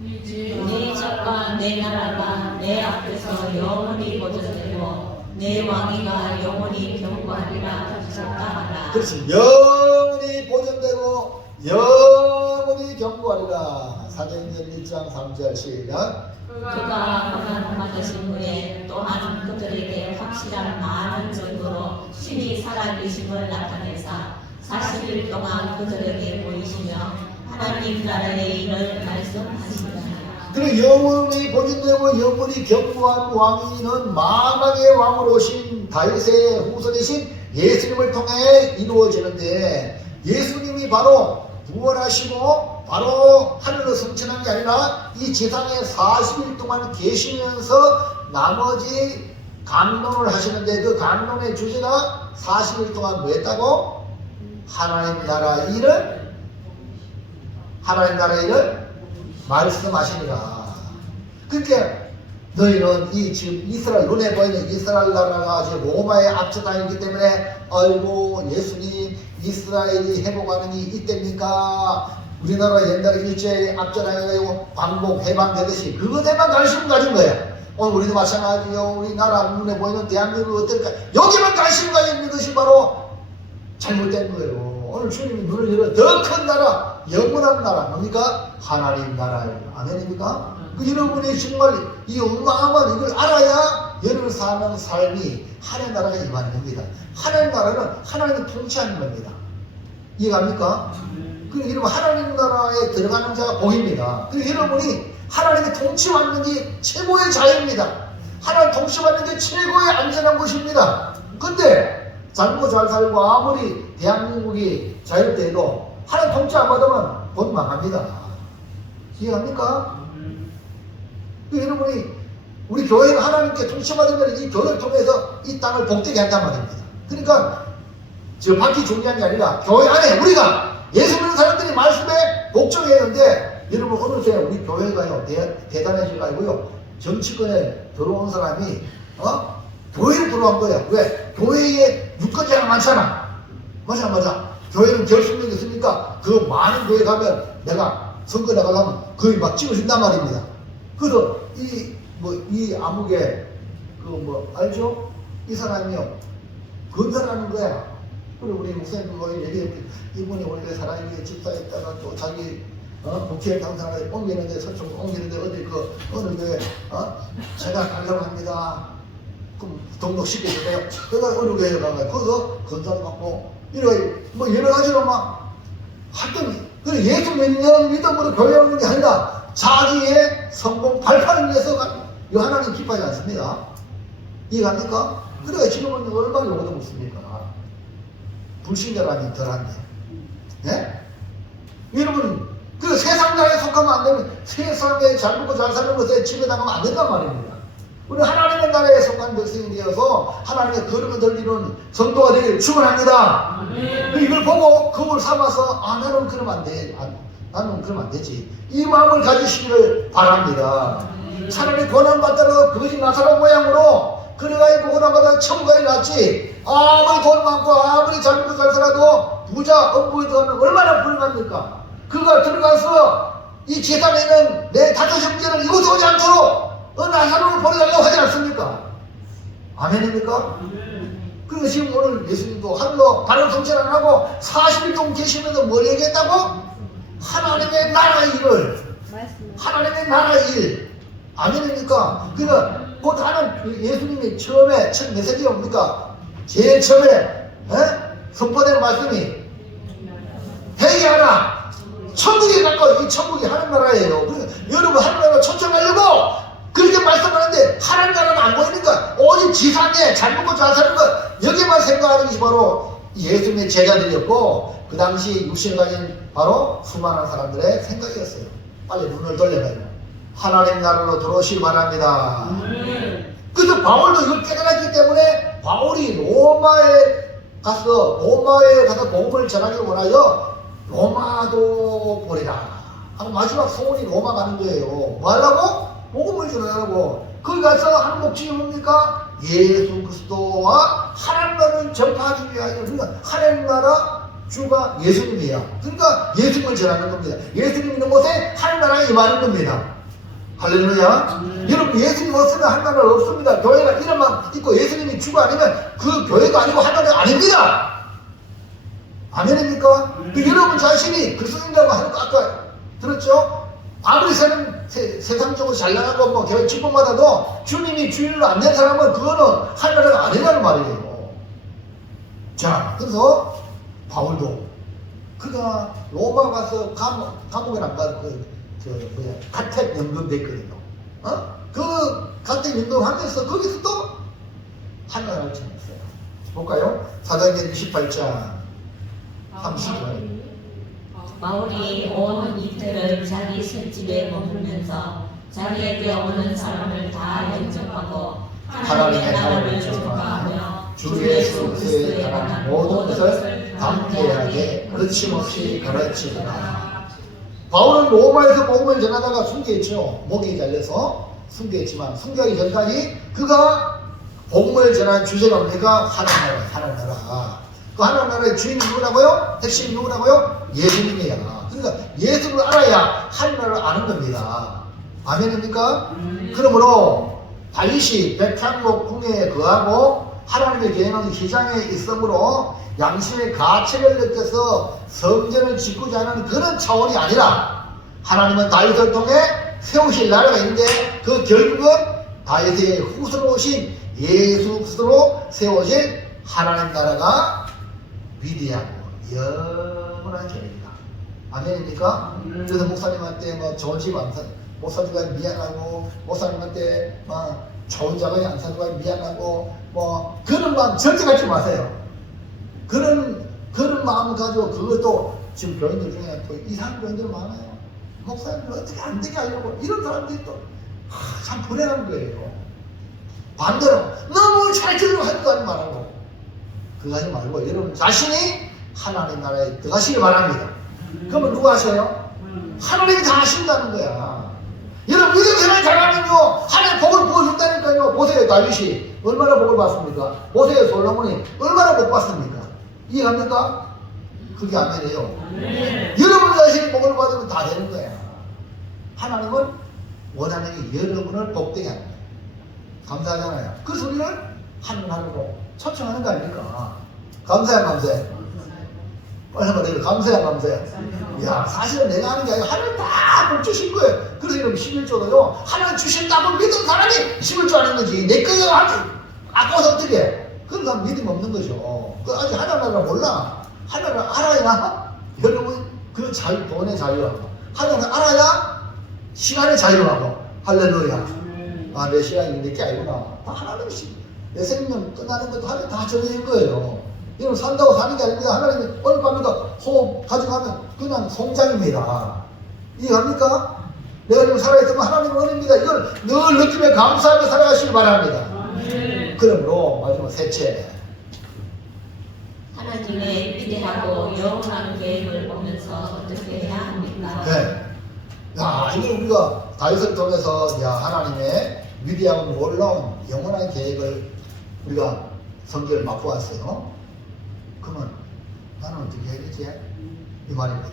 내 적과 내 나라가 내 앞에서 영원히 보존되고 내 왕위가 영원히 경고하리라 하셨다. 그렇지. 영원히 보존되고 영원히 경고하리라. 사도행전 1장 3절 시작. 그가 고난 받으신 후에 또한 그들에게 확실한 많은 증거로 신이 살아계심을 나타내사 40일 동안 그들에게 보이시며 하나님 나라의 일을 말씀하시더라. 그리고 영원히 보존되고 영원히 견고한 왕위는 만왕의 왕으로 오신 다윗의 후손이신 예수님을 통해 이루어지는데 예수님이 바로 부활하시고 바로 하늘로 승천한 게 아니라 이 지상에 40일 동안 계시면서 나머지 강론을 하시는데 그 강론의 주제가 40일 동안 뭐 했다고? 하나님 나라 일을 말씀하시니라. 그러니까 너희는 이 지금 이스라엘 눈에 보이는 이스라엘 나라가 지금 로마에 앞서가 있기 때문에 아이고 예수님 이스라엘이 회복하는 이 이때입니까? 우리나라 옛날에 일제에 앞전해가지고 광복 해방되듯이 그것에만 관심 가진 거야. 오늘 우리도 마찬가지요. 우리나라 눈에 보이는 대한민국 어떨까? 여기만 관심 가지는 것이 바로 잘못된 거예요. 오늘 주님이 눈을 열어 더 큰 나라, 영원한 나라, 뭡니까? 하나님 나라예요. 아멘입니까? 그 여러분이 정말 이 어마어마한 이걸 알아야 여러분 사는 삶이 하나님 나라가 임하는 겁니다. 하나님 나라는 하나님이 통치하는 겁니다. 이해갑니까? 그 여러분 하나님 나라에 들어가는 자가 복입니다. 그리고 여러분이 하나님의 통치받는 게 최고의 자유입니다. 하나님 통치받는 게 최고의 안전한 것입니다. 근데 잘못 잘 살고 아무리 대한민국이 자유돼도 하나님 통치 안 받으면 곧 망합니다. 이해합니까? 여러분이 우리 교회가 하나님께 통치받으면 이 교회를 통해서 이 땅을 복되게 한단 말입니다. 그러니까 저 밖이 중요한 게 아니라 교회 안에 우리가 예수 믿는 사람들이 말씀에 복종해야 하는데 여러분 어느새 우리 교회가요 대단해져가지고요 정치권에 들어온 사람이 교회로 들어온 거야. 왜? 교회에 유권자가 많잖아. 맞아. 교회는 결속력이 있으니까 그 많은 교회 가면 내가 선거 나가려면 거의 막 찍어준단 말입니다. 그래서 이 암흑의 알죠? 이 사람이요 건설하는 거야. 그리고 우리 목사님 얘기해 이분이 원래 사람이 집사했다가 또 자기 국회에 당선하게 옮기는데 서쪽 옮기는데 어디 어느 교회 제가 가려고 합니다. 그럼 등록시켜주세요. 그래서 어느 교회에 가가지고 거기서 건설받고 여러 가지로 막 하여튼 예수 믿는 믿음으로 교회 오는 게 아니라 자기의 성공 발판을 위해서 하나님 기뻐하지 않습니다. 이해갑니까? 그래야 지금은 얼마나 요구도 못습니까? 불신자라니 덜한데. 예? 여러분, 그 세상 나라에 속하면 안 되면 세상에 잘 먹고 잘 사는 것에 지배당하면 안 된단 말입니다. 우리 하나님의 나라에 속한 백성이 되어서 하나님의 거룩을 들리는 성도가 되길 축원합니다. 이걸 보고 그걸 삼아서 나는 그러면 안 돼. 나는 그러면 안 되지. 이 마음을 가지시기를 바랍니다. 차라리 고난받다가 거짓 나사로 모양으로 그래가지고 고난받아 천국에 낫지. 아무리 돈 많고 아무리 잘 먹고 잘 살아도 부자 엄부에 들어가면 얼마나 불행합니까? 그가 들어가서 이 재단에 있는 내 다섯 형제를 이곳에 오지 않도록 나사로를 보내달라고 하지 않습니까? 아멘입니까? 그리고 지금 오늘 예수님도 하늘로 바로 통치를 안 하고 40일 동안 계시면서 뭘 얘기했다고? 하나님의 나라의 일을 하나님의 나라의 일 아멘입니까? 그러니까 곧 하는 예수님이 처음에 첫 메시지가 뭡니까? 제일 처음에 선포된 말씀이 회개하라 천국에 가까워. 이 천국이 하나님 나라예요. 그러니까 여러분 하나님 나라 초청하려고 그렇게 말씀하는데 하나님 나라는 안 보이니까 오직 지상에 잘 먹고 잘 사는 것 여기만 생각하는 것이 바로 예수님의 제자들이었고 그 당시 육신을 가진 바로 수많은 사람들의 생각이었어요. 빨리 눈을 돌려봐요. 하나님 나라로 들어오시기 바랍니다. 그래서 바울도 이걸 깨달았기 때문에 바울이 로마에 가서 복음을 전하기를 원하여 로마도 보내라. 마지막 소원이 로마 가는 거예요. 뭐 하려고? 복음을 전하라고. 거기 가서 한 목적이 뭡니까? 예수 그리스도와 하나님 나라를 전파하기 위하여. 그러니까 하나님 나라 주가 예수님이야. 그러니까 예수님을 전하는 겁니다. 예수님 있는 곳에 하나님 나라가 임하는 겁니다. 할렐루야. 여러분 예수님 없으면 하나님 나라 없습니다. 교회가 이름만 있고 예수님이 주가 아니면 그 교회가 아니고 하나님 나라가 아닙니다. 아멘입니까? 여러분 자신이 그리스도인이라고 하는 거 아까 들었죠? 아무리 세상적으로 잘 나가고 교회 축복 받아도 주님이 주인으로 안 된 사람은 그거는 하나님나라가 아니라는 말이에요. 자, 그래서 바울도 그가 로마 가서 감옥에 안 가서 가택 연금됐거든요. 그 가택 연금하면서 거기서 또 하나님을 전했어요. 볼까요? 사도행전 28장 30절. 바울이 온 이틀을 자기 술집에 머물면서 자기에게 오는 사람을 다 영접하고 하나님의 나라를 전파하며 주 예수 그리스도에 관한 모든 것을 담대하게 거침없이 가르치더라. 바울은 로마에서 복음을 전하다가 순교했죠. 목이 잘려서 순교했지만 순교하기 전까지 그가 복음을 전한 주제가 뭡니까? 하나님 나라. 그 하나님 나라의 주인이 누구라고요? 핵심이 누구라고요? 예수님이야. 그러니까 예수를 알아야 하나님을 아는 겁니다. 아멘입니까? 그러므로 다윗이 백향목 궁에 거하고 하나님의 계명은 시장에 있으므로 양심의 가책을 느껴서 성전을 짓고자 하는 그런 차원이 아니라 하나님은 다윗을 통해 세우실 나라가 있는데 그 결국은 다윗의 후손으로 오신 예수 그리스도로 세워질 하나님 나라가 위대하고 영원한 계획이다. 아멘입니까? 그래서 목사님한테 뭐 좋은 집 안 사, 못 사주가 미안하고 목사님한테 막 좋은 자가이 안 사주가 미안하고 뭐 그런 마음 절대 갖지 마세요. 그런 마음 가지고 그것도 지금 교인들 중에 또 이상한 교인들 많아요. 목사님을 어떻게 안 되게 하려고 이런 사람들이 또 참 불행한 거예요. 반대로 너무 잘 들으려고 하지도 하지 말고 그거 하지 말고 여러분 자신이 하나님 나라에 들어가시길 바랍니다. 그러면 누가 하셔요? 하나님이 다 하신다는 거야. 여러분 믿음 생활 잘하면요 하나님 복을 부어준다니까요. 보세요 다윗이 얼마나 복을 받습니까? 보세요 솔로몬이 얼마나 복 받습니까? 이해합니까? 그게 아멘이에요. 여러분 자신이 복을 받으면 다 되는 거야. 하나님은 원하는 게 여러분을 복되게 하는 거예요. 감사하잖아요. 그래서 우리는 하나님으로 초청하는 거 아닙니까? 감사해 감사해. 빨리 한번 내가 감사해 감사해. 야 사실은 내가 하는 게 아니라 하나님 다 복 주신 거예요. 그래서 여러분 11조도요 하나님 주신다고 믿은 사람이 11조 하는 거지. 내 거가 아주 아까워서 어떻게 해? 그런 사람 믿음 없는 거죠. 그 아직 하나님 나라 몰라. 하나님을 알아야 여러분 그 자유, 돈의 자유하고 하나님을 알아야 시간의 자유하고 할렐루야. 아 내 시간이 내게 아니구나. 다 하나님씩 내 생명 끝나는 것도 하나님 다 정해진 거예요. 여러분 산다고 사는 게 아닙니다. 하나님이 어느 밤에도 호흡 가져가면 그냥 송장입니다. 이해합니까? 내가 지금 살아있으면 하나님의 은혜입니다. 이걸 늘 느끼며 감사하며 살아가시기 바랍니다. 그러므로 마지막 셋째 하나님의 위대하고 영원한 계획을 보면서 어떻게 해야 합니까? 네. 야, 이거 우리가 다윗을 통해서 야 하나님의 위대하고 놀라운 영원한 계획을 우리가 성경을 맛보았어요. 그러면 나는 어떻게 해야 되지? 이 말입니다.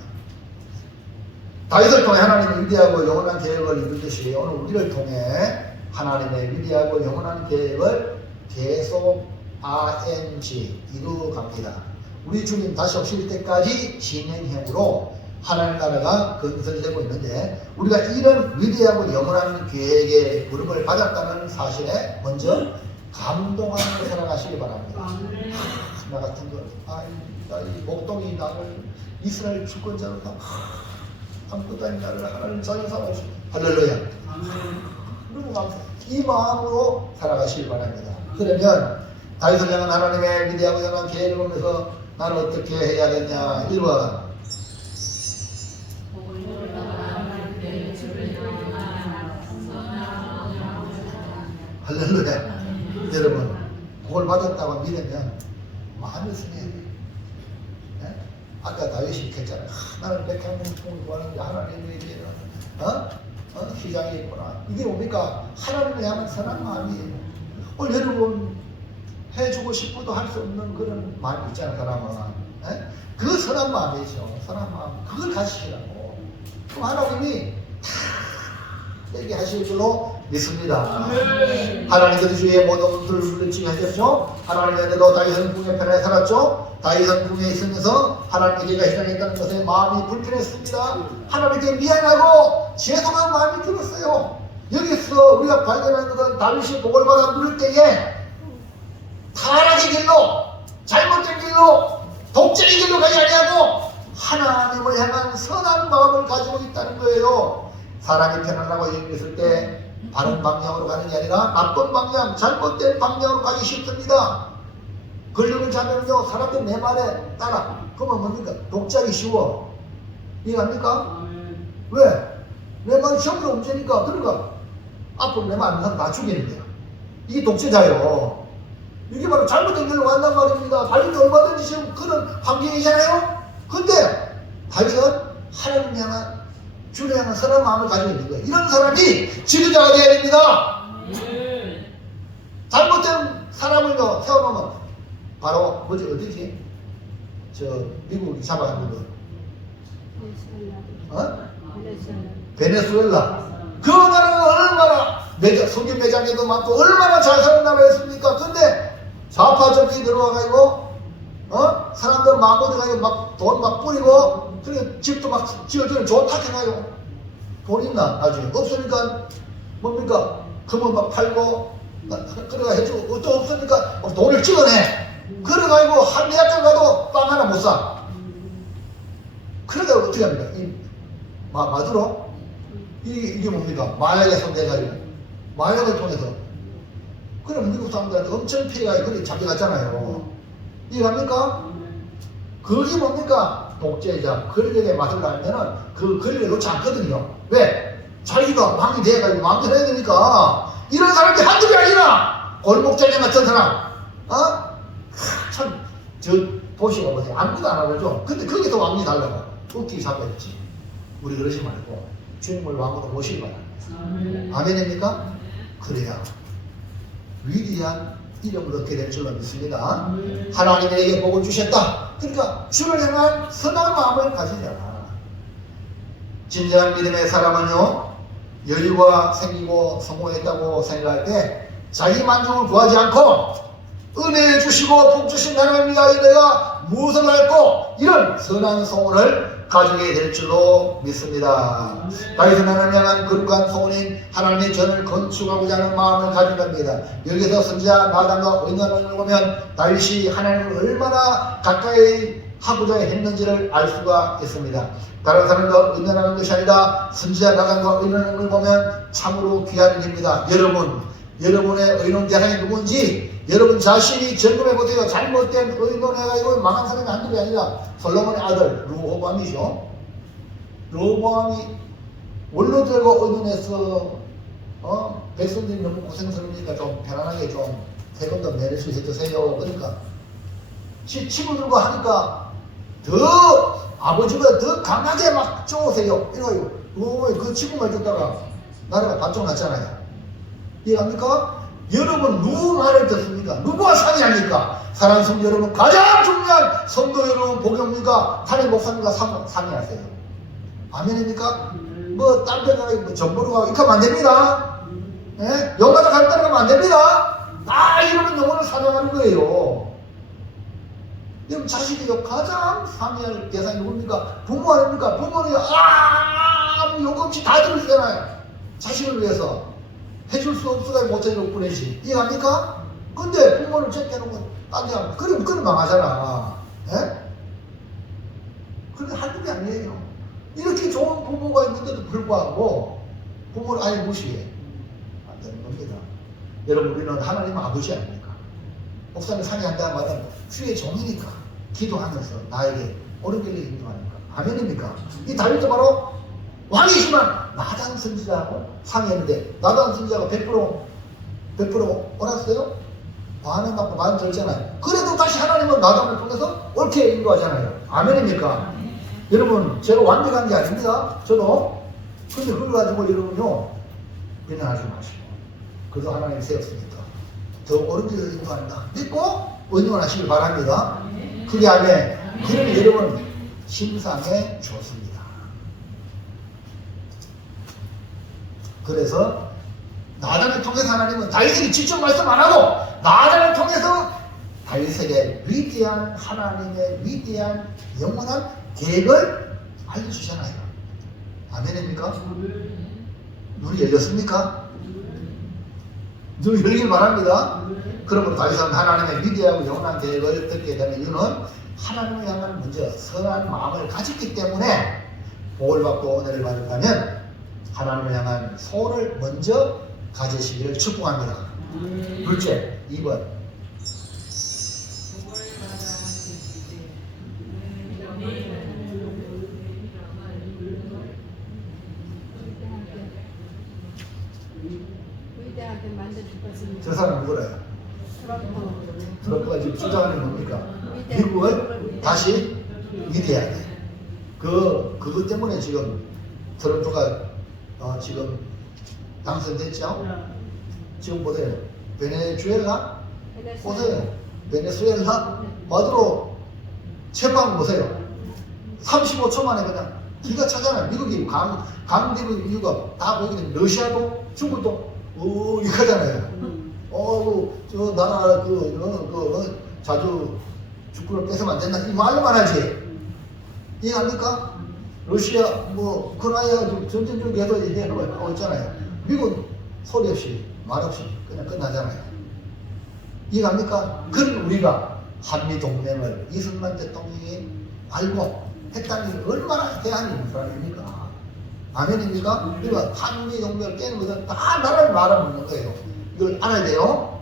다윗을 통해 하나님의 위대하고 영원한 계획을 이루듯이 오늘 우리를 통해 하나님의 위대하고 영원한 계획을 계속 RNG 이루어갑니다. 우리 주님 다시 오실 때까지 진행형으로 하나님 나라가 건설되고 있는데 우리가 이런 위대하고 영원한 계획의 부름을 받았다는 사실에 먼저 감동하면서 살아가시기 바랍니다. 나 같은 거, 이 목동이 나를 이스라엘 주권자로 한국까지 나를 하나님 자유사로 할렐루야. 너무 감사. 이 마음으로 살아가시기 바랍니다. 그러면 다윗을 향한 하나님의 위대하고 영원한 계획을 보면서 나는 어떻게 해야겠냐? 1번 할렐루야. 여러분 복을 받았다고 믿으면 마음을 쓰내야 돼요. 네? 아까 다윗이 했잖아요. 나는 백향문풍을 구하는데 하나님의 이제는 시장에 있구나. 이게 뭡니까? 하나님을 향한 선한 마음이에요. 오늘 여러분 해주고 싶어도 할 수 없는 그런 마음이 있잖아요. 사람은 네? 그 선한 마음이죠. 선한 마음 그걸 가지시라고. 그럼 하나님이 다 되게 하실 줄로 믿습니다. 하나님께서 주의 모든 것들을 물리치게 하셨죠. 하나님의 은혜로 다윗은 궁에 편하게 살았죠. 다윗은 궁에 있으면서 하나님께가 시작했다는 것에 마음이 불편했습니다. 하나님께 미안하고 죄송한 마음이 들었어요. 여기서 우리가 발견하는 것은 다윗이 복을 받아 누릴 때에 타락의 길로 잘못된 길로 독재의 길로 가지 아니하고 하나님을 향한 선한 마음을 가지고 있다는 거예요. 사람이 편안하고 있을 때 바른 방향으로 가는 게 아니라 나쁜 방향, 잘못된 방향으로 가기 쉽습니다. 걸리는 자면요 사람들 내 말에 따라 그러면 뭡니까? 독재하기 쉬워. 이해합니까? 왜? 내 말이 적으로 움직이니까 그러니까 앞으로 내 말 안 하면 나 죽이는 거야. 이게 독재자예요. 이게 바로 잘못된 길로 간단 말입니다. 다윗도 얼마든지 지금 그런 환경이잖아요. 근데 다윗은 하나님 향한 주를 향한 선한 마음을 가지고 있는 거예요. 이런 사람이 지도자가 되어야 됩니다. 잘못된 사람을요 세워놓으면 바로 어디지? 저 미국이 잡아간 거 베네수엘라. 그 나라는 얼마나 석유 매장에도 많고 얼마나 잘 사는 나라였습니까? 근데 좌파 정권이 들어와가지고 사람들 막 어디가지고 막 돈 막 뿌리고 그리고 집도 막 지어주는 좋다해가지고 돈 있나? 나중에 없으니까 뭡니까? 금은 막 팔고 그래가 해주고 또 없으니까 막 돈을 찍어내. 그래가지고 한 대학교 가도 빵 하나 못 사. 그러다 어떻게 합니까? 마두로? 이게 뭡니까? 마약에 손대가지고 마약을 통해서 그럼 미국 사람들한테 엄청 피해가 그렇게 잡혀갔잖아요. 이해갑니까? 그게 뭡니까? 독재자 권력의 맛을 알면은 그 권력을 놓지 않거든요. 왜? 자기가 왕이 돼가지고 마음대로 해야 되니까. 이런 사람이 한둘이 아니라 골목장애 같은 사람 참 저 도시가 보세요. 아무도 안 알아줘. 근데 거기서 왕이 달라고 웃기기 사고였지. 우리 그러지 말고 주님을 왕으로 모시기 바랍니다. 아멘입니까? 그래야 위대한 이름을 얻게 될 줄로 믿습니다. 하나님이 내게 복을 주셨다. 그러니까 주를 향한 선한 마음을 가지자. 진정한 믿음의 사람은요, 여유가 생기고 성공했다고 생각할 때 자기 만족을 구하지 않고 은혜 주시고 복 주신 하나님을 위하여 내가 무엇을 할고 이런 선한 소원을 가지게 될 줄로 믿습니다. 다윗은 하나님 향한 거룩한 소원인 하나님의 전을 건축하고자 하는 마음을 가진 겁니다. 여기서 선지자 나단과 의논을 보면 다윗이 하나님을 얼마나 가까이 하고자 했는지를 알 수가 있습니다. 다른 사람과 의논하는 것이 아니라 선지자 나단과 의논하는 걸 보면 참으로 귀한 일입니다. 여러분의 의논 대상이 누군지 여러분 자신이 점검해 보세요. 잘못된 의논해가지고 망한 사람이 한둘이 아니라 솔로몬의 아들 르호보암이죠. 르호보암이 원로 들고 의논해서 백성들이 너무 고생스러우니까 좀 편안하게 좀 세금 더 내릴 수 있으세요. 그러니까 치고 들고 하니까 더 아버지보다 더 강하게 막 쪼으세요. 이래가지고 그 치고만 줬다가 나라가 반쪽 났잖아요. 이해합니까? 여러분 누구 말을 듣습니까? 누구와 상의합니까? 사랑하는 성도 여러분, 가장 중요한 성도 여러분 복용입니까? 담임 목사님과 상의하세요. 아멘입니까? 뭐 딴 데 가고 뭐 전보로 가고 이렇게 하면 안 됩니다. 예? 영가다 갈 따라가면 안 됩니다. 이러면 영혼을 사냥하는 거예요. 여러분 자식이 가장 상의할 대상이 누굽니까? 부모 아닙니까? 부모는 아무 요구 없이 다 들으시잖아요. 자식을 위해서 해줄 수 없어서 못 해줄 뿐이지. 이해합니까? 근데 부모를 제껴놓고 딴 데 하면 그럼 망하잖아. 예? 그런데 한둘이 아니에요. 이렇게 좋은 부모가 있는데도 불구하고 부모를 아예 무시해. 안 되는 겁니다. 여러분 우리는 하나님 아버지 아닙니까? 목사님 상의한다는 말은 주의 종이니까 기도하면서 나에게 옳은 길을 인도하니까. 아멘입니까? 이 다윗도 바로 왕이지만 나단 선지자하고 상의했는데 나단 선지자가 100% 옳았어요? 반은 받고 반은 들잖아요. 그래도 다시 하나님은 나단을 통해서 옳게 인도하잖아요. 아멘입니까? 여러분 제가 완벽한 게 아닙니다. 저도. 근데 그걸 가지고 여러분요 비난하지 마시고 그래도 하나님이 세웠으니까 더 옳은 길을 인도한다 믿고 의논하시길 바랍니다. 그게 아멘. 그러면 여러분 심상에 좋습니다. 그래서 나단을 통해서 하나님은 다윗에게 직접 말씀 안 하고 나단을 통해서 다윗에게 위대한 하나님의 위대한 영원한 계획을 알려주잖아요. 아멘입니까? 눈이 열렸습니까? 눈이 열리길 바랍니다. 그러므로 다윗은 하나님의 위대하고 영원한 계획을 듣게 되는 이유는 하나님을 향한 먼저 선한 마음을 가졌기 때문에 복을 받고 은혜를 받았다면 하나님을 향한 소원을 먼저 가지시기를 축복합니다. 둘째, 2번. 저 사람 누구래요? 트럼프가 지금 주장하는 게 뭡니까? 미국을 다시 위대하게. 그것 때문에 지금 트럼프가 지금 당선됐죠? 지금 보세요. 베네수엘라? 보세요. 베네수엘라? 마두로 체포하는 보세요. 35초 만에 그냥 기가 차잖아요. 미국이 강대국 이유가 다 거기는 러시아도 중국도 이거잖아요. 저 나라 자주 축구를 뺏으면 안 된다 이 말만 하지. 이해합니까? 러시아 우크라이나 전쟁 중에서 얘기하고 있잖아요. 미국 소리 없이 말 없이 그냥 끝나잖아요. 이해합니까? 그런 우리가 한미 동맹을 이승만 대통령이 알고 했다는 게 얼마나 대한민국 사람입니까? 아멘입니까? 그러니까 한미 동맹을 깨는 것은 다 나라를 말하는 거예요. 이걸 알아야 돼요.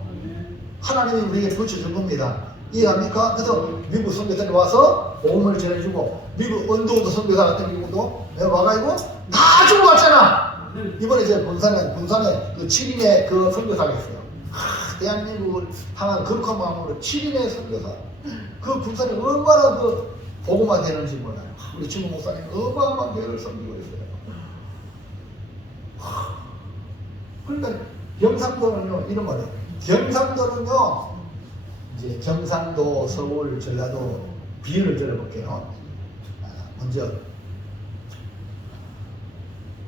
하나님이 우리에게 붙여준 겁니다. 이해합니까? 그래서 미국 선교사들이 와서 복음을 전해주고 미국 언더우드 선교사 같은 경우도 내가 와가지고 다 죽어갔잖아. 이번에 제가 군산에 그 7인의 그 선교사가 있어요. 대한민국을 향한 거룩한 마음으로 7인의 선교사. 그 군산에 얼마나 그 복음화 되는지 몰라요. 우리 친구 목사님 어마어마한 교회를 섬기고 있어요. 그러니까 경상도는요 이런 말이에요. 경상도는요 이제 경상도, 서울, 전라도 비율을 들어볼게요. 먼저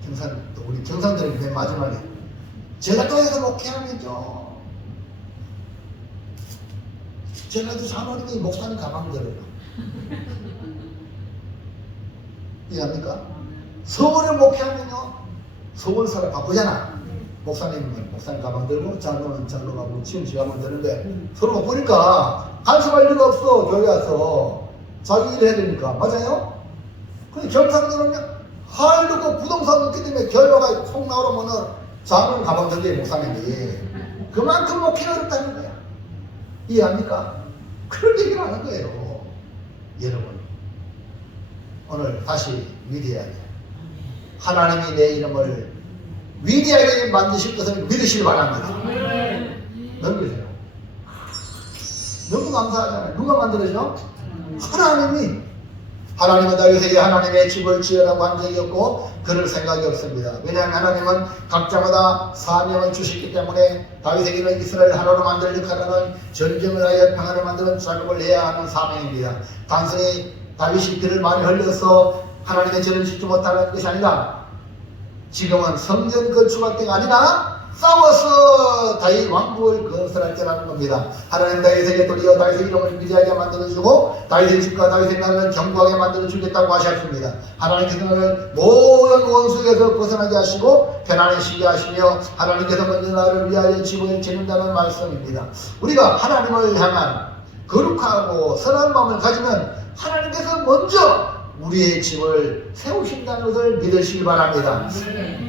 경상도, 우리 경상도는 맨 마지막에 전라도에서 목회하면요 전라도 장로님이 목사님 가방 들어요. 이해합니까? 서울을 목회하면요 서울 사람 바쁘잖아. 목사님은 목사님 가방 들고 장로는 장로 가방 지금 가방 드는데 서로 바쁘니까 간섭할 일가 없어. 교회 와서 자기 일 해야 되니까. 맞아요? 근데 경상도는요 하일도 그 부동산 넣기 때문에 결과가 콩 나오면은 장로는 가방 들게 목사님이 그만큼 목회가 어렵다는 거야. 이해합니까? 그런 얘기를 하는 거예요. 여러분 오늘 다시 위대하게 하나님이 내 이름을 위대하게 만드실 것을 믿으시기 바랍니다. 넘기세요. 너무 감사하잖아요. 누가 만들어줘? 하나님은 다윗에게 하나님의 집을 지으라고 한 적이 없고 그럴 생각이 없습니다. 왜냐하면 하나님은 각자마다 사명을 주셨기 때문에 다윗에게는 이스라엘 하나로 만들 역할하는 전쟁을 하여 평안을 만드는 작업을 해야 하는 사명입니다. 단순히 다윗이 피를 많이 흘려서 하나님의 죄를 짓지 못하는 것이 아니라 지금은 성전 건축할 때가 아니라 싸워서 다윗 왕국을 건설할 때라는 겁니다. 하나님 다윗에게 도리어 다윗의 이름을 위대하게 만들어주고 다윗의 집과 다윗의 나라를 견고하게 만들어주겠다고 하셨습니다. 하나님께서는 모든 원수에서 벗어나게 하시고 편안해지게 하시며 하나님께서 먼저 나를 위하여 집을 짓는다는 말씀입니다. 우리가 하나님을 향한 거룩하고 선한 마음을 가지면 하나님께서 먼저 우리의 집을 세우신다는 것을 믿으시기 바랍니다.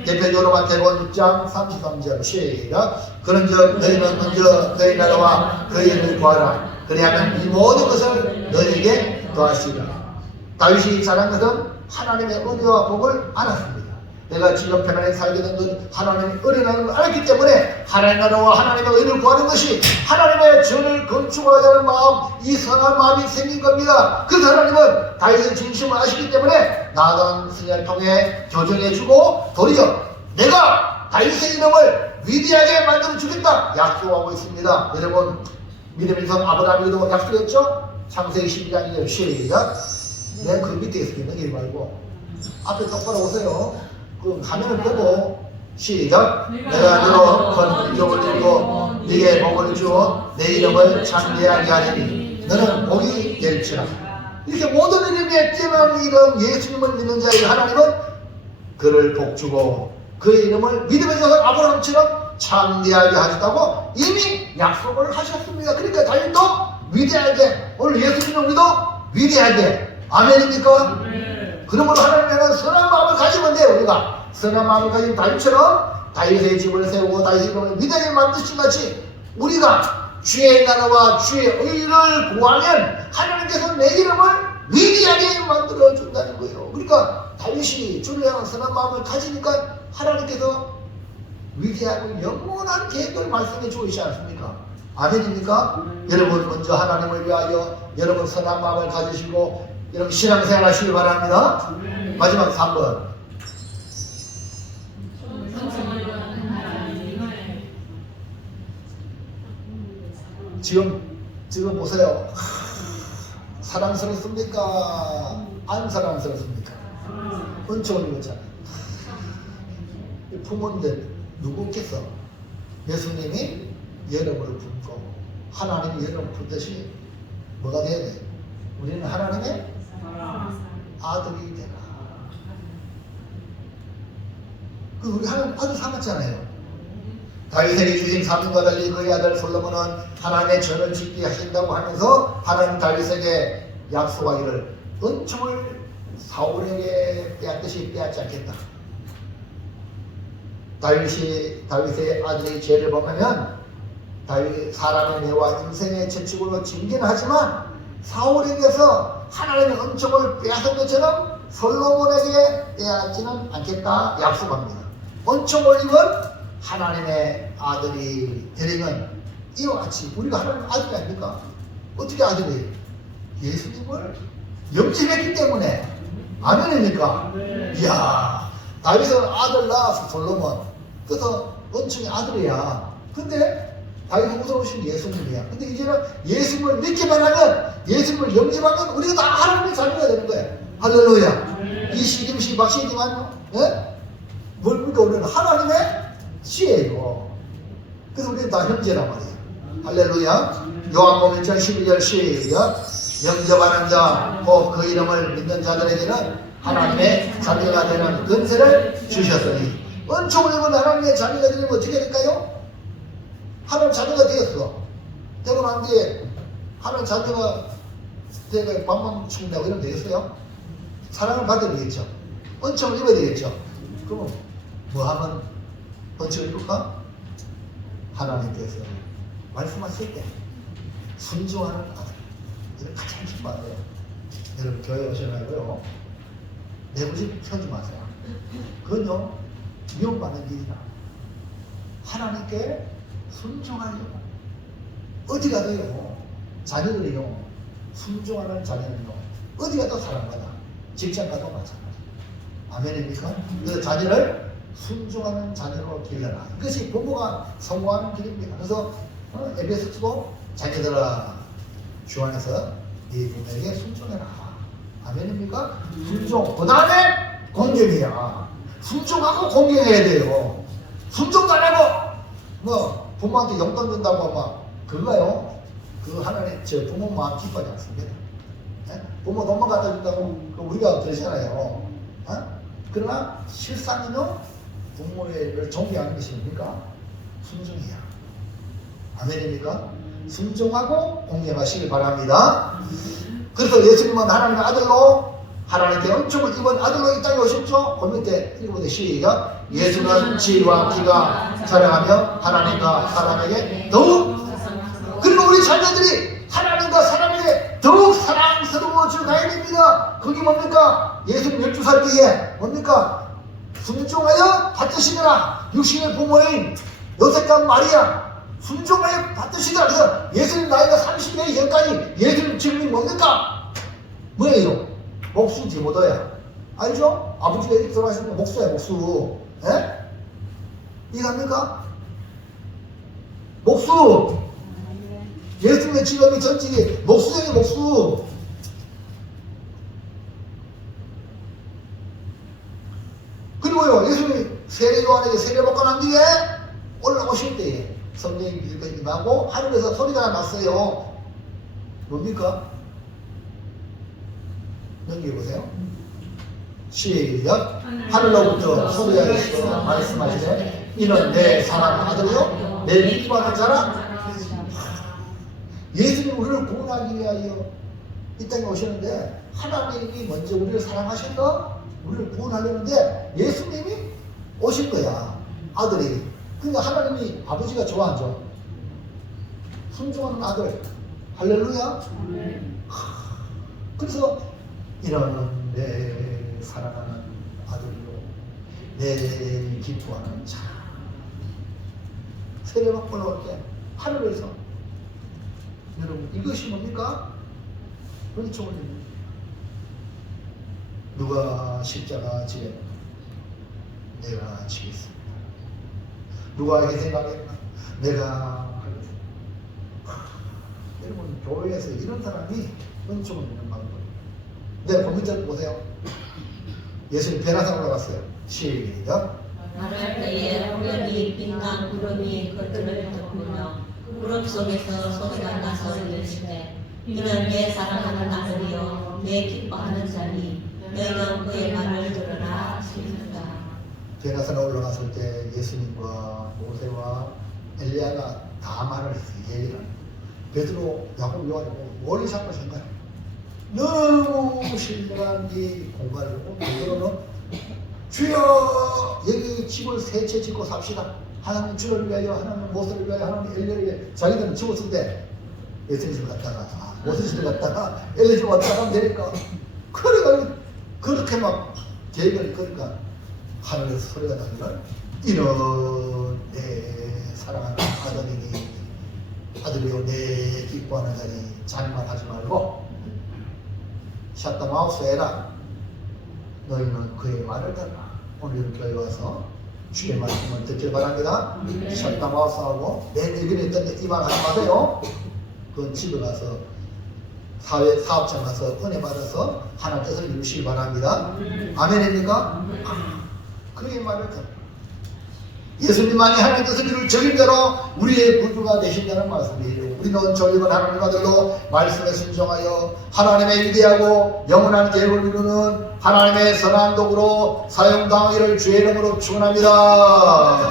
대표적으로 마태복음 6장 33절 시작. 그런즉 너희는 먼저 너희 나라와 그의 일을 구하라. 그리하면 이 모든 것을 너희에게 더하시리라. 다윗이 잘한 것은 하나님의 은혜와 복을 알았습니다. 내가 지금 편안히 살게 된 것 하나님의 은혜라는 걸 알았기 때문에 하나님 나라와 하나님의 의를 구하는 것이 하나님의 전을 건축하자는 마음, 이 선한 마음이 생긴 겁니다. 그래서 하나님은 다윗의 진심을 아시기 때문에 나아가는 승리를 통해 교정해주고 도리어 내가 다윗의 이름을 위대하게 만들어 주겠다 약속하고 있습니다. 여러분 믿음의 성 아브라함에도 약속했죠? 창세기 12장 2절 시작. 내 그 밑에 있으면 넘기지 말고 앞에 똑바로 오세요. 그 화면을 보고 시작. 내가 너로 건국을 들고 네게 복을 주어 내 이름을 창대하게 하리니 너는 복이 될지라. 이렇게 모든 이름에 뛰어난 이름 예수님을 믿는 자에게 하나님은 그를 복주고 그의 이름을 믿음의 조상 아브라함처럼 창대하게 하셨다고 이미 약속을 하셨습니다. 그러니까 다윗도 위대하게 오늘 예수님을 우리도 위대하게 아멘입니까? 그러므로 하나님께는 선한 마음을 가지면 돼요. 우리가 선한 마음을 가진 다윗처럼 다윗의 집을 세우고 다윗의 이름을 위대하게 만드신 같이 우리가 주의 나라와 주의 의를 구하면 하나님께서 내 이름을 위대하게 만들어 준다는 거예요. 그러니까 다윗이 주를 향한 선한 마음을 가지니까 하나님께서 위대하고 영원한 계획을 말씀해 주시지 않습니까? 아멘입니까? 여러분 먼저 하나님을 위하여 여러분 선한 마음을 가지시고 여러분 신앙생활 하시기 바랍니다. 마지막 3번. 지금 보세요. 사랑스럽습니까? 안 사랑스럽습니까? 은총을 입었잖아요. 부모인데 누구 있겠어? 예수님이 여러분을 품고 하나님이 여러분을 품듯이 뭐가 돼야 돼? 우리는 하나님의 아들이 되라. 우리 하나님 아들 삼았잖아요. 다윗에게 주신 사명과 달리 그의 아들 솔로몬은 하나님의 전을 짓게 하신다고 하면서 하나님 다윗에게 약속하기를 은총을 사울에게 빼앗듯이 빼앗지 않겠다. 다윗의 아들의 죄를 범하면 다윗 사람의 뇌와 인생의 채찍으로 징계는 하지만 사울에게서 하나님의 은총을 빼앗은 것처럼 솔로몬에게 빼앗지는 않겠다 약속합니다. 은총을 입은 하나님의 아들이 되려면 이와 같이 우리가 하나님의 아들이 아닙니까? 어떻게 아들이에요? 예수님을 영접했기 때문에. 아멘입니까? 이야, 다윗은 아들 낳아서 솔로몬, 그래서 은총의 아들이야. 근데 다윗이 우선오신 예수님이야. 근데 이제는 예수님을 믿기만 하면, 예수님을 영접하면 우리가 다 하나님의 자녀가 되는 거예요. 할렐루야. 이시김씨 박씨지만요. 예? 뭡니까? 우리는 하나님의 씨예요. 그래서 우리는 다 형제란 말이에요. 할렐루야. 요한복음 1장 11절 시작. 영접하는 자, 곧 그 이름을 믿는 자들에게는 하나님의 자녀가 되는 권세를 주셨으니. 은총을 입은 하나님의 자녀가 되면 어떻게 될까요? 하나님 자녀가 되었어. 되고 난 뒤에 하나님 자녀가 되고 밥만 죽는다고 이러면 되겠어요? 사랑을 받아야 되겠죠. 은총을 입어야 되겠죠. 그럼 뭐 하면 은총을 입을까? 하나님께서 말씀하실 때 순종하는 아들, 이거 가장 큰 말이에요. 여러분 교회 오셔가지고요, 내부집 펴지 마세요. 그건요 미움받는 길이다. 하나님께 순종하려고. 어디 가도요, 자녀들이요 순종하는 자녀는요 어디 가도 사랑받아. 직장 가도 마찬가지. 아멘입니까? 그래서 자녀를 순종하는 자녀로 길러라. 이것이 부모가 성공하는 길입니다. 그래서 에베소서도 자녀들아 주 안에서 네 부모에게 순종해라. 아멘입니까? 순종. 그 다음에 공경이야. 순종하고 공경해야 돼요. 순종 달라고 뭐 부모한테 용돈 준다고 막 그거요. 그 하나님 저 부모 마음 기뻐하지 않습니다. 예? 부모 돈만 갖다 준다고 우리가 그러잖아요. 그러나 실상은요 부모를 존경하는 것이 뭡니까? 순종이야. 아멘입니까? 순종하고 공경하시길 바랍니다. 그래서 예수님은 하나님의 아들로 하나님께 은총을 입은 아들로 이 땅에 오셨죠? 그 밑에 읽어보세요. 시작. 예수는 지와 피가 자랑하며 하나님과 사람에게 더욱, 그리고 우리 자녀들이 하나님과 사람에게 더욱 사랑스러워져 가야 됩니다. 그게 뭡니까? 예수님 12살 때에 뭡니까? 순종하여 받으시느라 육신의 부모인 요셉과 마리아 순종하여 받으시자. 그래서 예수님 나이가 30대 이전까지 예수님 증이 뭡니까? 뭐예요? 목수지 못해야. 알죠? 아버지가 이렇게 돌아가시는 거 목수야, 목수. 예? 이해갑니까? 목수. 예수님의 직업이 전직이 목수예요, 목수. 그리고요, 예수님이 세례 요한에게 세례 받고 난 뒤에 올라오실 때에 성령이 임하고 하늘에서 소리가 났어요. 뭡니까? 넘겨보세요. 시작. 하늘로부터 소리가 있어 말씀하시되 이는 내 사랑하는 아들이요 내 믿음하는 자라. 예수님이 우리를 구원하기 위하여 이 땅에 오셨는데 하나님이 먼저 우리를 사랑하셔서 우리를 구원하려는데 예수님이 오신 거야. 아들이. 그러니까 하나님이 아버지가 좋아하죠. 순종하는 아들. 할렐루야. 그래서 이런 내 사랑하는 아들로 내 기뻐하는 자. 세례받고 나올 때 하늘에서 여러분 이것이 뭡니까? 은총을 입는. 누가 십자가 지에 내가 지겠습니다. 누가 이렇게 생각했나? 내가 하겠습니다. 여러분 교회에서 이런 사람이 은총을 입는 방법. 네, 거기서 보세요. 예수님 변화산 올라갔어요. 시작. 말할 때에 호련히 빛난 구름이 그들을 덮으며 구름 속에서 소리가 나서 이르시되 이는 내 사랑하는 아들이요 내 기뻐하는 자니 너희는 그의 말을 들으라 하시는다. 변화산에 올라갔을 때 예수님과 모세와 엘리야가 다 말을 했어요. 얘기를. 베드로, 야곱, 요한이 멀리 잡고 생각해. 너무 신령한 이 공간을 보고 베드로는 주여 여기 집을 세 채 짓고 삽시다. 하나님 주를 위하여, 하나님 모세를 위하여, 하나님 엘리야를 위하여. 자기들은 집을 쓴데 예수님 갔다가 모세를 갔다가 엘리야 왔다가 내릴까. 그래가 그렇게 막 계획을 그러니까 하늘에서 소리가 나기를 이는 내 사랑하는 아들이니 아들이요 내 기뻐하는 자니 자기만 하지 말고 샷다 마우스 해라. 너희는 그의 말을 들라. 오늘 교회 와서 주의 말씀을 듣길 바랍니다. 샷다 마우스하고 내 얘기를 했던데 이 말 하지 마세요. 그건 집에 가서 사업장 가서 은혜 받아서 하나님 뜻을 이루시기 바랍니다. 아멘입니까? 그의 말을 듣라. 예수님만이 하나님 뜻을 이룰 적임대로 우리의 구주가 되신다는 말씀이에요. 우리는 저기번 하나님 아들로 말씀에 순종하여 하나님의 위대하고 영원한 계획을 이루는 하나님의 선한 도구로 사용당하기를 주의 이름으로 축원합니다.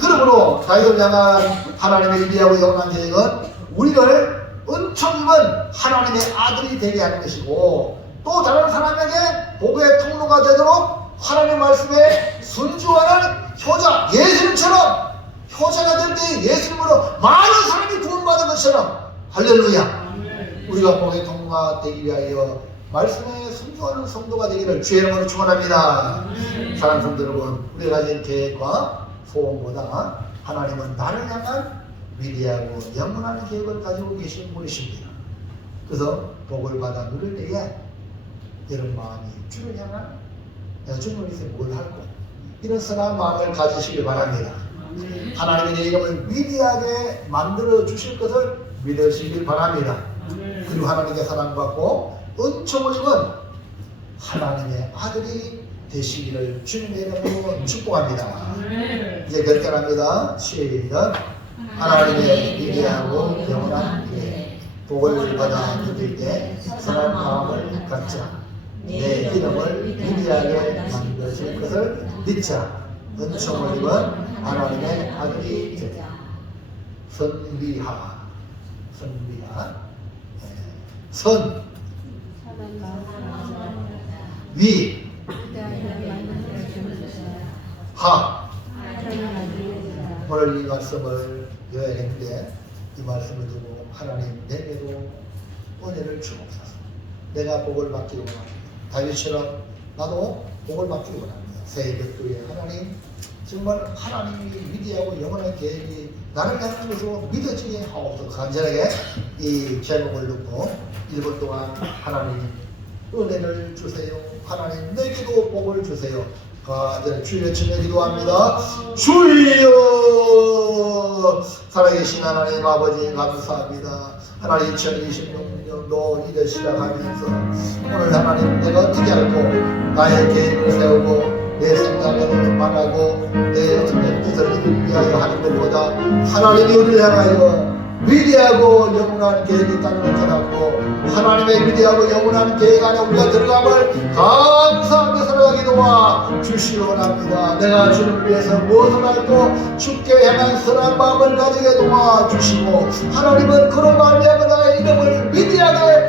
그러므로 다윗을 향한 하나님의 위대하고 영원한 계획은 우리를 은총 입은 하나님의 아들이 되게 하는 것이고 또 다른 사람에게 복의 통로가 되도록 하나님의 말씀에 순종하는 효자, 예수님처럼 효자가 될 때 예수님으로 많은 사람이 구원받은 것처럼 할렐루야. 우리가 복의 통로가 되기 위하여 말씀에 순종하는 성도가 되기를 주의 이름으로 축원합니다. 사랑하는 성도 여러분, 우리가 가진 계획과 소원보다 하나님은 나를 향한 위대하고 영원한 계획을 가지고 계신 분이십니다. 그래서 복을 받아 누릴 때에 여러분 마음이 주를 향한 주님을 위해서 뭘 할까? 이런 선한 마음을 가지시길 바랍니다. 하나님이 내 이름을 위대하게 만들어 주실 것을 믿으시길 바랍니다. 그리고 하나님께 사랑받고 은총을 입은 하나님의 아들이 되시기를 주님의 이름으로 축복합니다. 이제 결단합니다. 시작. 하나님의 위대하고 영원한 길 복을 받아 누릴 때 선한 마음을 갖자. 내 이름을 위대하게 만드실 것을 믿자. 은총을 입은 하나님의 아들이 되자. 선비하 선 위 하. 오늘 이 말씀을 여행했는데 이 말씀을 두고 하나님 내게도 은혜를 주옵소서. 내가 복을 받기를 원합니다. 다윗처럼 나도 복을 받기를 원합니다. 새벽도에 하나님 정말 하나님이 위대하고 영원한 계획이 나를 향한 것으로 믿어지게 하옵소서. 간절하게 이 제목을 놓고 1분 동안 하나님 은혜를 주세요. 하나님 내게도 복을 주세요. 간절히 주여 치며 기도합니다. 주여 살아계신 하나님 아버지 감사합니다. 하나님 2026년도 이제 시작하면서 오늘 하나님 내가 어떻게 알고 나의 계획을 세우고 내 생각을 말하고 내 어떤 뜻을 이루기 위하여 하는 것보다 하나님이 우리를 향하여 위대하고 영원한 계획이 있다는 것을 알고 하나님의 위대하고 영원한 계획 안에 우리가 들어감을 감사하며 살아가기 도와 주시원합니다. 내가 주를 위해서 무엇을 할고 주께 향한 선한 마음을 가지게 도와 주시고 하나님은 그런 마음이 나의 이름을 위대하게